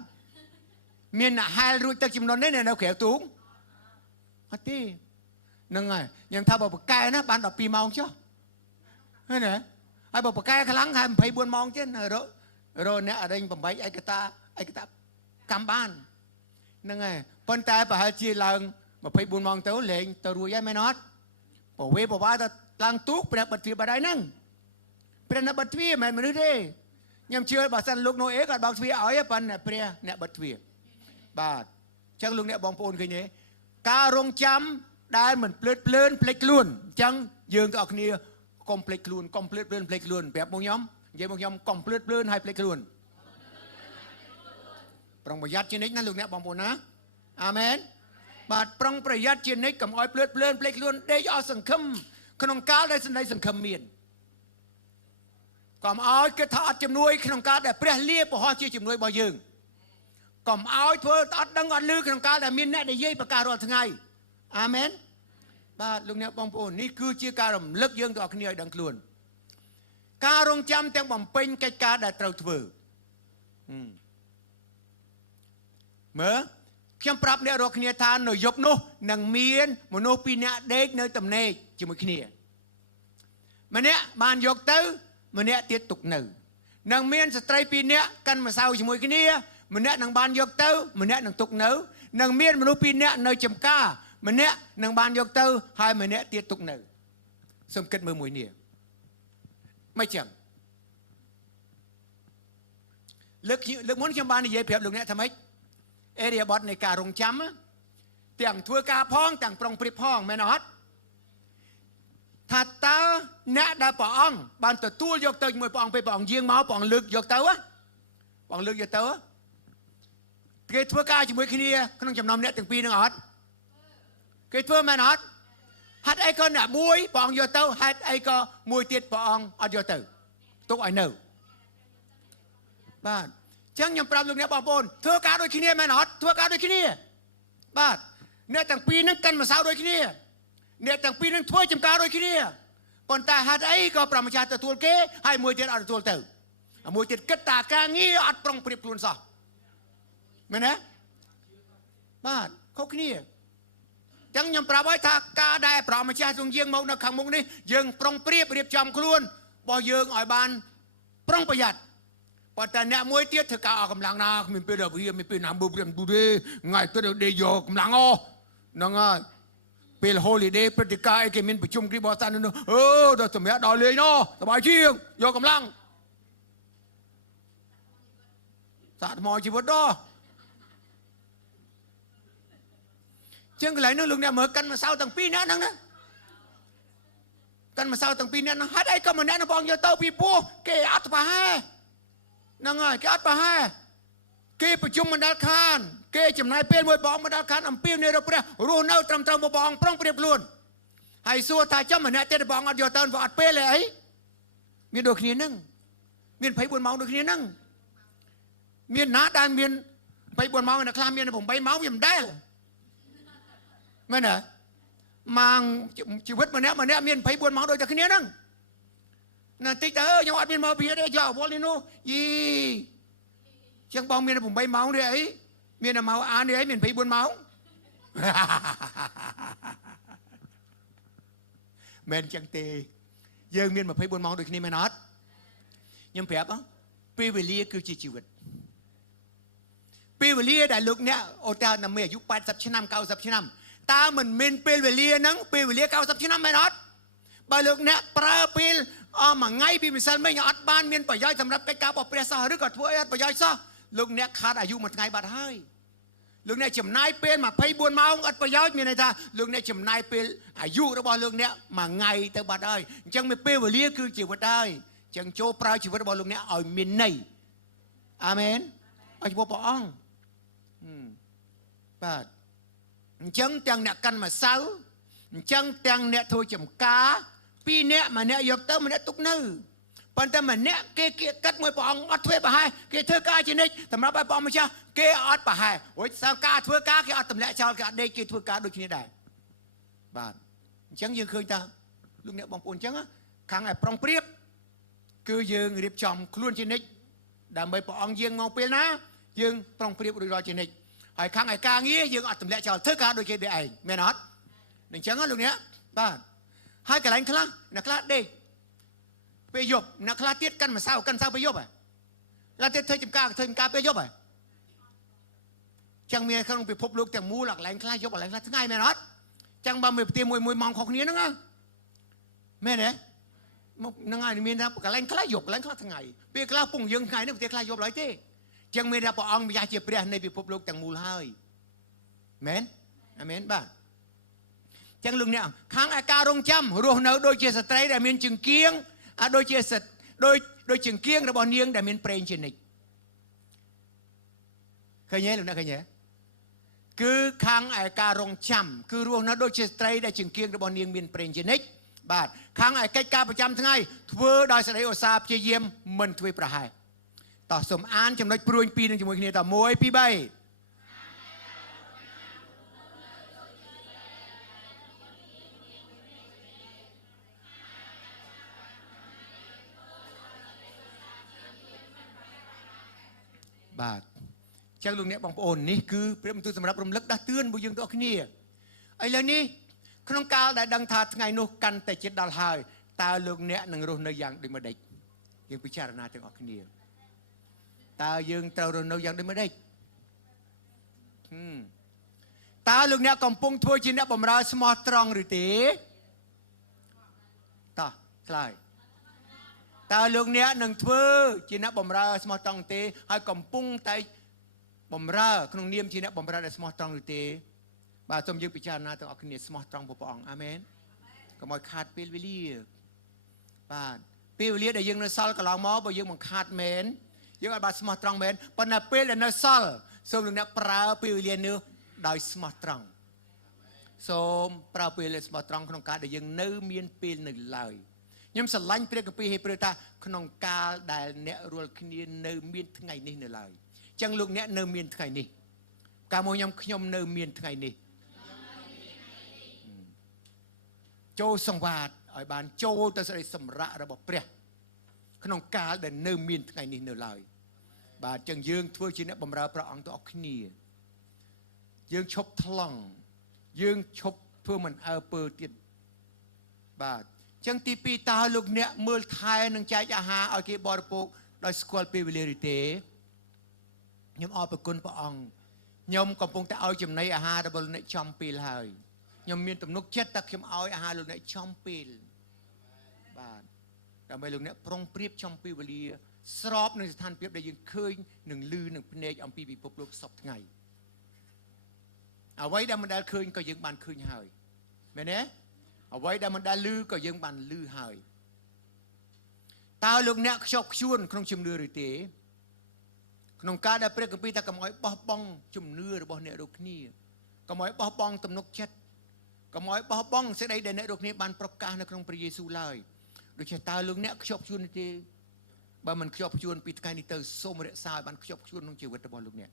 មានអ្នកហែលរួចទឹកចំនួននេះនៅក្រៅទូកអត់ទេហ្នឹងហើយខ្ញុំថាបើបកែណាបាន12ម៉ោងចុះឃើញទេហើយបើបកែខ្លាំងហើយ24ម៉ោងទៀតរអ្នកអរិញបំបីឯកតាកម្មបានហ្នឹងហើយប៉ុន្តែប្រហែលជាឡើង24ម៉ោងទៅលេងទៅរួចហើយមែនអត់ព្រោះវេប្រវាទៅឡើងទូកព្រះបិទទ្វារបាត់ហើយហ្នឹងព្រះអ្នកបិទទ្វារមិនមែនមនុស្សទេខ្ញុំជឿបើសិនលោកណូអេក៏បើកទ្វារឲ្យប៉ុន្តែព្រះអ្នកបិទទ្វារបាទអញ្ចឹងលោកអ្នកបងប្អូនឃើញទេការរងចាំដែលមិនភ្លើតភ្លើនភ្លេចខ្លួនអញ្ចឹងយើងទាំងអស់គ្នាកុំភ្លេចខ្លួនកុំភ្លើតភ្លើនភ្លេចខ្លួនប្រាប់មកខ្ញុំនិយាយមកខ្ញុំកុំភ្លើតភ្លើនហើយភ្លេចខ្លួនប្រុងប្រយ័ត្នជានិច្ចណាលោកអ្នកបងប្អូនណាអាមែនបាទប្រុងប្រយ័ត្នជានិច្ចកុំឲ្យភ្លើតភ្លើនភ្លេចខ្លួនដេកអស់សង្ឃឹមក្នុងកាលដែលសេចក្តីសង្ឃឹមមានកុំឲ្យគិតថាអត់ជំនួយក្នុងកាលដែលព្រះលាប្រហោះជាជំនួយរបស់យើងកុំឲ្យធ្វើអត់ដឹងអត់ឮក្នុងកាលដែលមានអ្នកនិយាយប្រកាសរាល់ថ្ងៃអាមែនបាទលោកអ្នកបងប្អូននេះគឺជាការរំលឹកយើងទាំងអស់គ្នាឲ្យដឹងខ្លួនការរងចាំទាំងបំពេញកិច្ចការដែលត្រូវធ្វើមើលខ្ញុំប្រាប់អ្នករាល់គ្នាថានៅយប់នោះនឹងមានមនុស្សពីរនាក់ដេកនៅទំនេរជាមួយគ្នាម្នាក់បានយកទៅម្នាក់ទៀតទុកនៅនឹងមានស្ត្រីពីរនាក់កាន់ម្សៅជាមួយគ្នាម្នាក់នឹងបានយកទៅម្នាក់នឹងទុកនៅនឹងមានមនុស្សពីរនាក់នៅចំការម្នាក់នឹងបានយកទៅហើយម្នាក់ទៀតទុកនៅសូមគិតមើលមួយនេះមិនចឹងលើកមុនខ្ញុំបាននិយាយប្រាប់លោកអ្នកថាម៉េចអេរីបតនៃការរងចាំទាំងធ្វើការផងទាំងប្រុងប្រៀបផងមែនអត់ថាតើអ្នកដែលព្រះអង្គបានទទួលយកទៅជាមួយព្រះអង្គពេលព្រះអង្គយាងមកព្រះអង្គលើកយកទៅព្រះអង្គលើកយកទៅគេធ្វើការជាមួយគ្នាក្នុងចំណោមអ្នកទាំងពីរនឹងអត់ គេធ្វើមែនអត់ហេតុអីក៏អ្នកមួយព្រះអង្គយកទៅហេតុអីក៏មួយទៀតព្រះអង្គអត់យកទៅទុកឲ្យនៅបាទចឹងខ្ញុំប្រាប់លោកអ្នកបងប្អូនធ្វើការដូចគ្នាមែនអត់ធ្វើការដូចគ្នាបាទអ្នកទាំងពីរហ្នឹងកាន់ម្សៅដូចគ្នាអ្នកទាំងពីរហ្នឹងធ្វើចំការដូចគ្នាប៉ុន្តែហេតុអីក៏ព្រះម្ចាស់ទទួលគេហើយមួយទៀតអត់ទទួលទៅមួយទៀតគិតតាការងារអត់ប្រុងប្រៀបខ្លួនសោះមែនទេបាទខុសគ្នាចឹងខ្ញុំប្រាប់ឲ្យថាការដែលព្រះម្ចាស់ទ្រង់យាងមកនៅខាងមុខនេះយើងប្រុងប្រៀបរៀបចំខ្លួនរបស់យើងឲ្យបានប្រុងប្រយ័ត្នប៉ុន្តែអ្នកមួយទៀតធ្វើការអស់កម្លាំងណាគ្មានពេលវាមានពេលណាមើលព្រាមទូទេថ្ងៃទៅដេកយកកម្លាំងអស់ហ្នឹងហើយពេល holiday ព្រឹត្តិការណ៍អីគេមានប្រជុំគ្រីបបសាននោះដល់សម្រាប់ដល់លេងនោះសប្បាយជាងយកកម្លាំងសាកថ្មជីវិតដល់ជាងកន្លែងនោះលោកអ្នកមើលកាន់ម្សៅទាំងពីរអ្នកហ្នឹងណាកាន់ម្សៅទាំងពីរអ្នកហ្នឹងហេតុអីក៏ម្នាក់នឹងបងយកទៅពីពោះគេអត់ប្រហែលហ្នឹងហើយគេអត់ប្រហែលគេប្រជុំមណ្ឌលខានគេចំណាយពេលមួយបងមណ្ឌលខានអំពាវនាវរកព្រះរស់នៅត្រឹមត្រូវបងប្រុងប្រៀបខ្លួនហើយសួរថាចំម្នាក់ទៀតបងអត់យកទៅព្រោះអត់ពេលទេអីមានដូចគ្នាហ្នឹងមាន24ម៉ោងដូចគ្នាហ្នឹងមានណាដែលមាន24ម៉ោងអ្នកខ្លះមាន8ម៉ោងវាមិនដែលមែនទេម៉ាងជីវិតម្នាក់មាន24ម៉ោងដូចតែគ្នាហ្នឹងណាតិចទៅខ្ញុំអត់មានមកពីទេយកវល់នេះនោះយីជាងបងមាន8ម៉ោងទេអីមានតែមកអាននេះអីមាន24ម៉ោងមែនចឹងទេយើងមាន24ម៉ោងដូចគ្នាមែនអត់ខ្ញុំប្រាប់ពេលវេលាគឺជាជីវិតពេលវេលាដែលលោកអ្នកអូតាណាមានអាយុ80ឆ្នាំ90ឆ្នាំតើមិនមានពេលវេលាហ្នឹងពេលវេលា90ឆ្នាំមែនអត់បើលោកអ្នកប្រើពេលមួយថ្ងៃពីម្សិលមិញអត់បានមានប្រយោជន៍សម្រាប់កិច្ចការរបស់ព្រះសោះឬក៏ធ្វើអីអត់ប្រយោជន៍សោះលោកអ្នកខាតអាយុមួយថ្ងៃបាត់ហើយលោកអ្នកចំណាយពេល24ម៉ោងអត់ប្រយោជន៍មានន័យថាលោកអ្នកចំណាយពេលអាយុរបស់លោកអ្នកមួយថ្ងៃទៅបាត់ហើយអញ្ចឹងពេលវេលាគឺជីវិតហើយអញ្ចឹងចូលប្រើជីវិតរបស់លោកអ្នកឲ្យមានន័យអាមែនអរគុណព្រះអង្គបាទអញ្ចឹងទាំងអ្នកកាន់ម្សៅអញ្ចឹងទាំងអ្នកធ្វើចំការពីរនាក់ម្នាក់យកទៅម្នាក់ទុកនៅប៉ុន្តែម្នាក់គេកាត់មួយព្រះអង្គអត់ធ្វើប្រហែលគេធ្វើការជានិច្ចសម្រាប់ឲ្យព្រះអង្គម្ចាស់គេអត់ប្រហែលរួចសារការធ្វើការគេអត់ទម្លាក់ចោលគេអត់ដេកគេធ្វើការដូចគ្នាដែរបាទអញ្ចឹងយើងឃើញថាលោកអ្នកបងប្អូនអញ្ចឹងខាងឯប្រុងប្រៀបគឺយើងរៀបចំខ្លួនជានិច្ចដើម្បីព្រះអង្គយាងមកពេលណាយើងប្រុងប្រៀបរួចរាល់ជានិច្ចហើយខាងឯការងារយើងអត់ទម្លាក់ចោលធ្វើការដូចគេដែរឯងមែនអត់អញ្ចឹងលោកអ្នកបាទហើយកន្លែងខ្លះអ្នកខ្លះដេកពេលយប់អ្នកខ្លះទៀតកាន់ម្សៅពេលយប់ហ៎ខ្លះទៀតធ្វើចំការពេលយប់ហ៎ចឹងមានក្នុងពិភពលោកទាំងមូលកន្លែងខ្លះយប់កន្លែងខ្លះថ្ងៃមែនអត់ចឹងបើមួយផ្ទះមួយម៉ោងខុសគ្នាហ្នឹងមែនទេហ្នឹងហើយមានថាកន្លែងខ្លះយប់កន្លែងខ្លះថ្ងៃពេលខ្លះពងយើងថ្ងៃនេះប្រទេសខ្លះយប់ឡើយទេចឹងមានថាព្រះអង្គម្ចាស់ជាព្រះនៃពិភពលោកទាំងមូលហើយមែនអាមែនបាទចឹងលោកអ្នកខាងឯការរងចាំរស់នៅដូចជាស្ត្រីដែលមានជង្គៀងដូចជាដូចជង្គៀងរបស់នាងដែលមានប្រេងជានិច្ចឃើញទេលោកអ្នកឃើញទេគឺខាងឯការរងចាំគឺរស់នៅដូចជាស្ត្រីដែលជង្គៀងរបស់នាងមានប្រេងជានិច្ចបាទខាងឯកិច្ចការប្រចាំថ្ងៃធ្វើដោយសេចក្តីឧស្សាហ៍ព្យាយាមមិនធ្វេសប្រហែសតោះសូមអានចំណុចព្រួយពីរនឹងជាមួយគ្នាត1 2 3បាទចឹងលោកអ្នកបងប្អូននេះគឺព្រះបន្ទូលសម្រាប់រំលឹកដាស់តឿនរបស់យើងទាំងអស់គ្នាឥឡូវនេះក្នុងកាលដែលដឹងថាថ្ងៃនោះកាន់តែជិតដល់ហើយតើលោកអ្នកនឹងរស់នៅយ៉ាងដូចម្ដេចយើងពិចារណាទាំងអស់គ្នាតើយើងត្រូវរស់នៅយ៉ាងដូចម្ដេចតើលោកអ្នកកំពុងធ្វើជាអ្នកបម្រើស្មោះត្រង់ឬទេតោះឆ្លើយតើលោកអ្នកនឹងធ្វើជាអ្នកបម្រើស្មោះត្រង់ទេហើយកំពុងតែបម្រើក្នុងនាមជាអ្នកបម្រើដែលស្មោះត្រង់ឬទេបាទសូមយើងពិចារណាទាំងអស់គ្នាស្មោះត្រង់ព្រះអង្គអាមែនកុំឲ្យខាតពេលវេលាបាទពេលវេលាដែលយើងនៅសល់កន្លងមកបើយើងបង្ខាតមែនយើងអាចបានស្មោះត្រង់មែនប៉ុន្តែពេលដែលនៅសល់សូមលោកអ្នកប្រើពេលវេលានេះដោយស្មោះត្រង់ សូមប្រើពេលស្មោះត្រង់ក្នុងការដែលយើងនៅមានពេលនៅឡើយខ្ញុំស្រឡាញ់ព្រះគម្ពីរហេព្រើរថាក្នុងកាលដែលអ្នករាល់គ្នានៅមានថ្ងៃនេះនៅឡើយអញ្ចឹងលោកអ្នកនៅមានថ្ងៃនេះកាលមកខ្ញុំនៅមានថ្ងៃនេះចូលសង្វាតឲ្យបានចូលទៅសេចក្តីសម្រាករបស់ព្រះក្នុងកាលដែលនៅមានថ្ងៃនេះនៅឡើយបាទអញ្ចឹងយើងធ្វើជាអ្នកបម្រើព្រះអង្គទាំងអស់គ្នាយើងឈប់ថ្លង់យើងឈប់ធ្វើមិនអើពើទៀតបាទអញ្ចឹងទី2តើលោកអ្នកមើលថែនិងចែកអាហារឲ្យគេបរិភោគដោយស្គាល់ពេលវេលាឬទេខ្ញុំអរព្រគុណព្រះអង្គខ្ញុំកំពុងតែឲ្យចំណីអាហាររបស់លោកអ្នកចំពេលហើយខ្ញុំមានទំនុកចិត្តថាខ្ញុំឲ្យអាហារលោកអ្នកចំពេលបាទដើម្បីលោកអ្នកប្រុងប្រៀបចំពេលវេលាស្របនឹងស្ថានភាពដែលយើងឃើញនឹងឮនឹងភ្នែកអំពីពិភពលោកសពថ្ងៃអ្វីដែលមិនដែលឃើញក៏យើងបានឃើញហើយមែនទេអ្វីដែលមិនដែលឮក៏យើងបានឮហើយតើលោកអ្នកខ្ជាប់ខ្ជួនក្នុងជំនឿឬទេក្នុងការដែលព្រះគម្ពីរថាកុំឲ្យបោះបង់ជំនឿរបស់អ្នករាល់គ្នាកុំឲ្យបោះបង់ទំនុកចិត្តកុំឲ្យបោះបង់សេចក្តីដែលអ្នករាល់គ្នាបានប្រកាសនៅក្នុងព្រះយេស៊ូវឡើយដូច្នេះតើលោកអ្នកខ្ជាប់ខ្ជួនទេបើមិនខ្ជាប់ខ្ជួនពីថ្ងៃនេះទៅសូមរក្សាឲ្យបានខ្ជាប់ខ្ជួនក្នុងជីវិតរបស់លោកអ្នក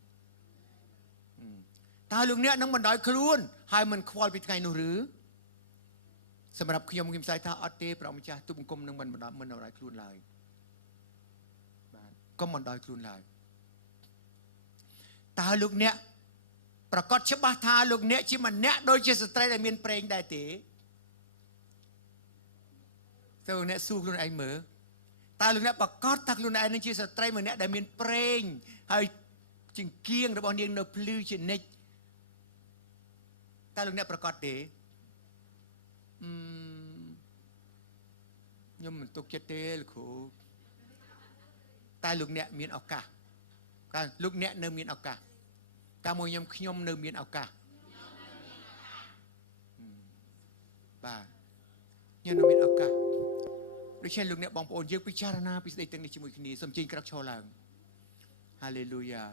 តើលោកអ្នកនឹងបណ្ដោយខ្លួនហើយមិនខ្វល់ពីថ្ងៃនោះឬសម្រាប់ខ្ញុំផ្សាយថាអត់ទេព្រះម្ចាស់ទូលបង្គំនឹងមិនបណ្ដោយខ្លួនឡើយបាទកុំបណ្ដោយខ្លួនឡើយតើលោកអ្នកប្រកាសច្បាស់ថាលោកអ្នកជាម្នាក់ដូចជាស្ត្រីដែលមានប្រេងដែរទេទៅអ្នកសួរខ្លួនឯងមើលតើលោកអ្នកប្រកាសថាខ្លួនឯងនឹងជាស្ត្រីម្នាក់ដែលមានប្រេងហើយចង្គៀងរបស់នាងនៅភ្លឺជានិច្ចតើលោកអ្នកប្រកាសទេខ្ញុំមិនទុកចិត្តទេលោកគ្រូតែលោកអ្នកមានឱកាសកាលលោកអ្នកនៅមានឱកាសកាលមកខ្ញុំនៅមានឱកាសបាទខ្ញុំនៅមានឱកាសដូច្នេះលោកអ្នកបងប្អូនយើងពិចារណាពីស្ដីទាំងនេះជាមួយគ្នាសូមជើញក្រឹកឈរឡើងហាឡេលូយ៉ា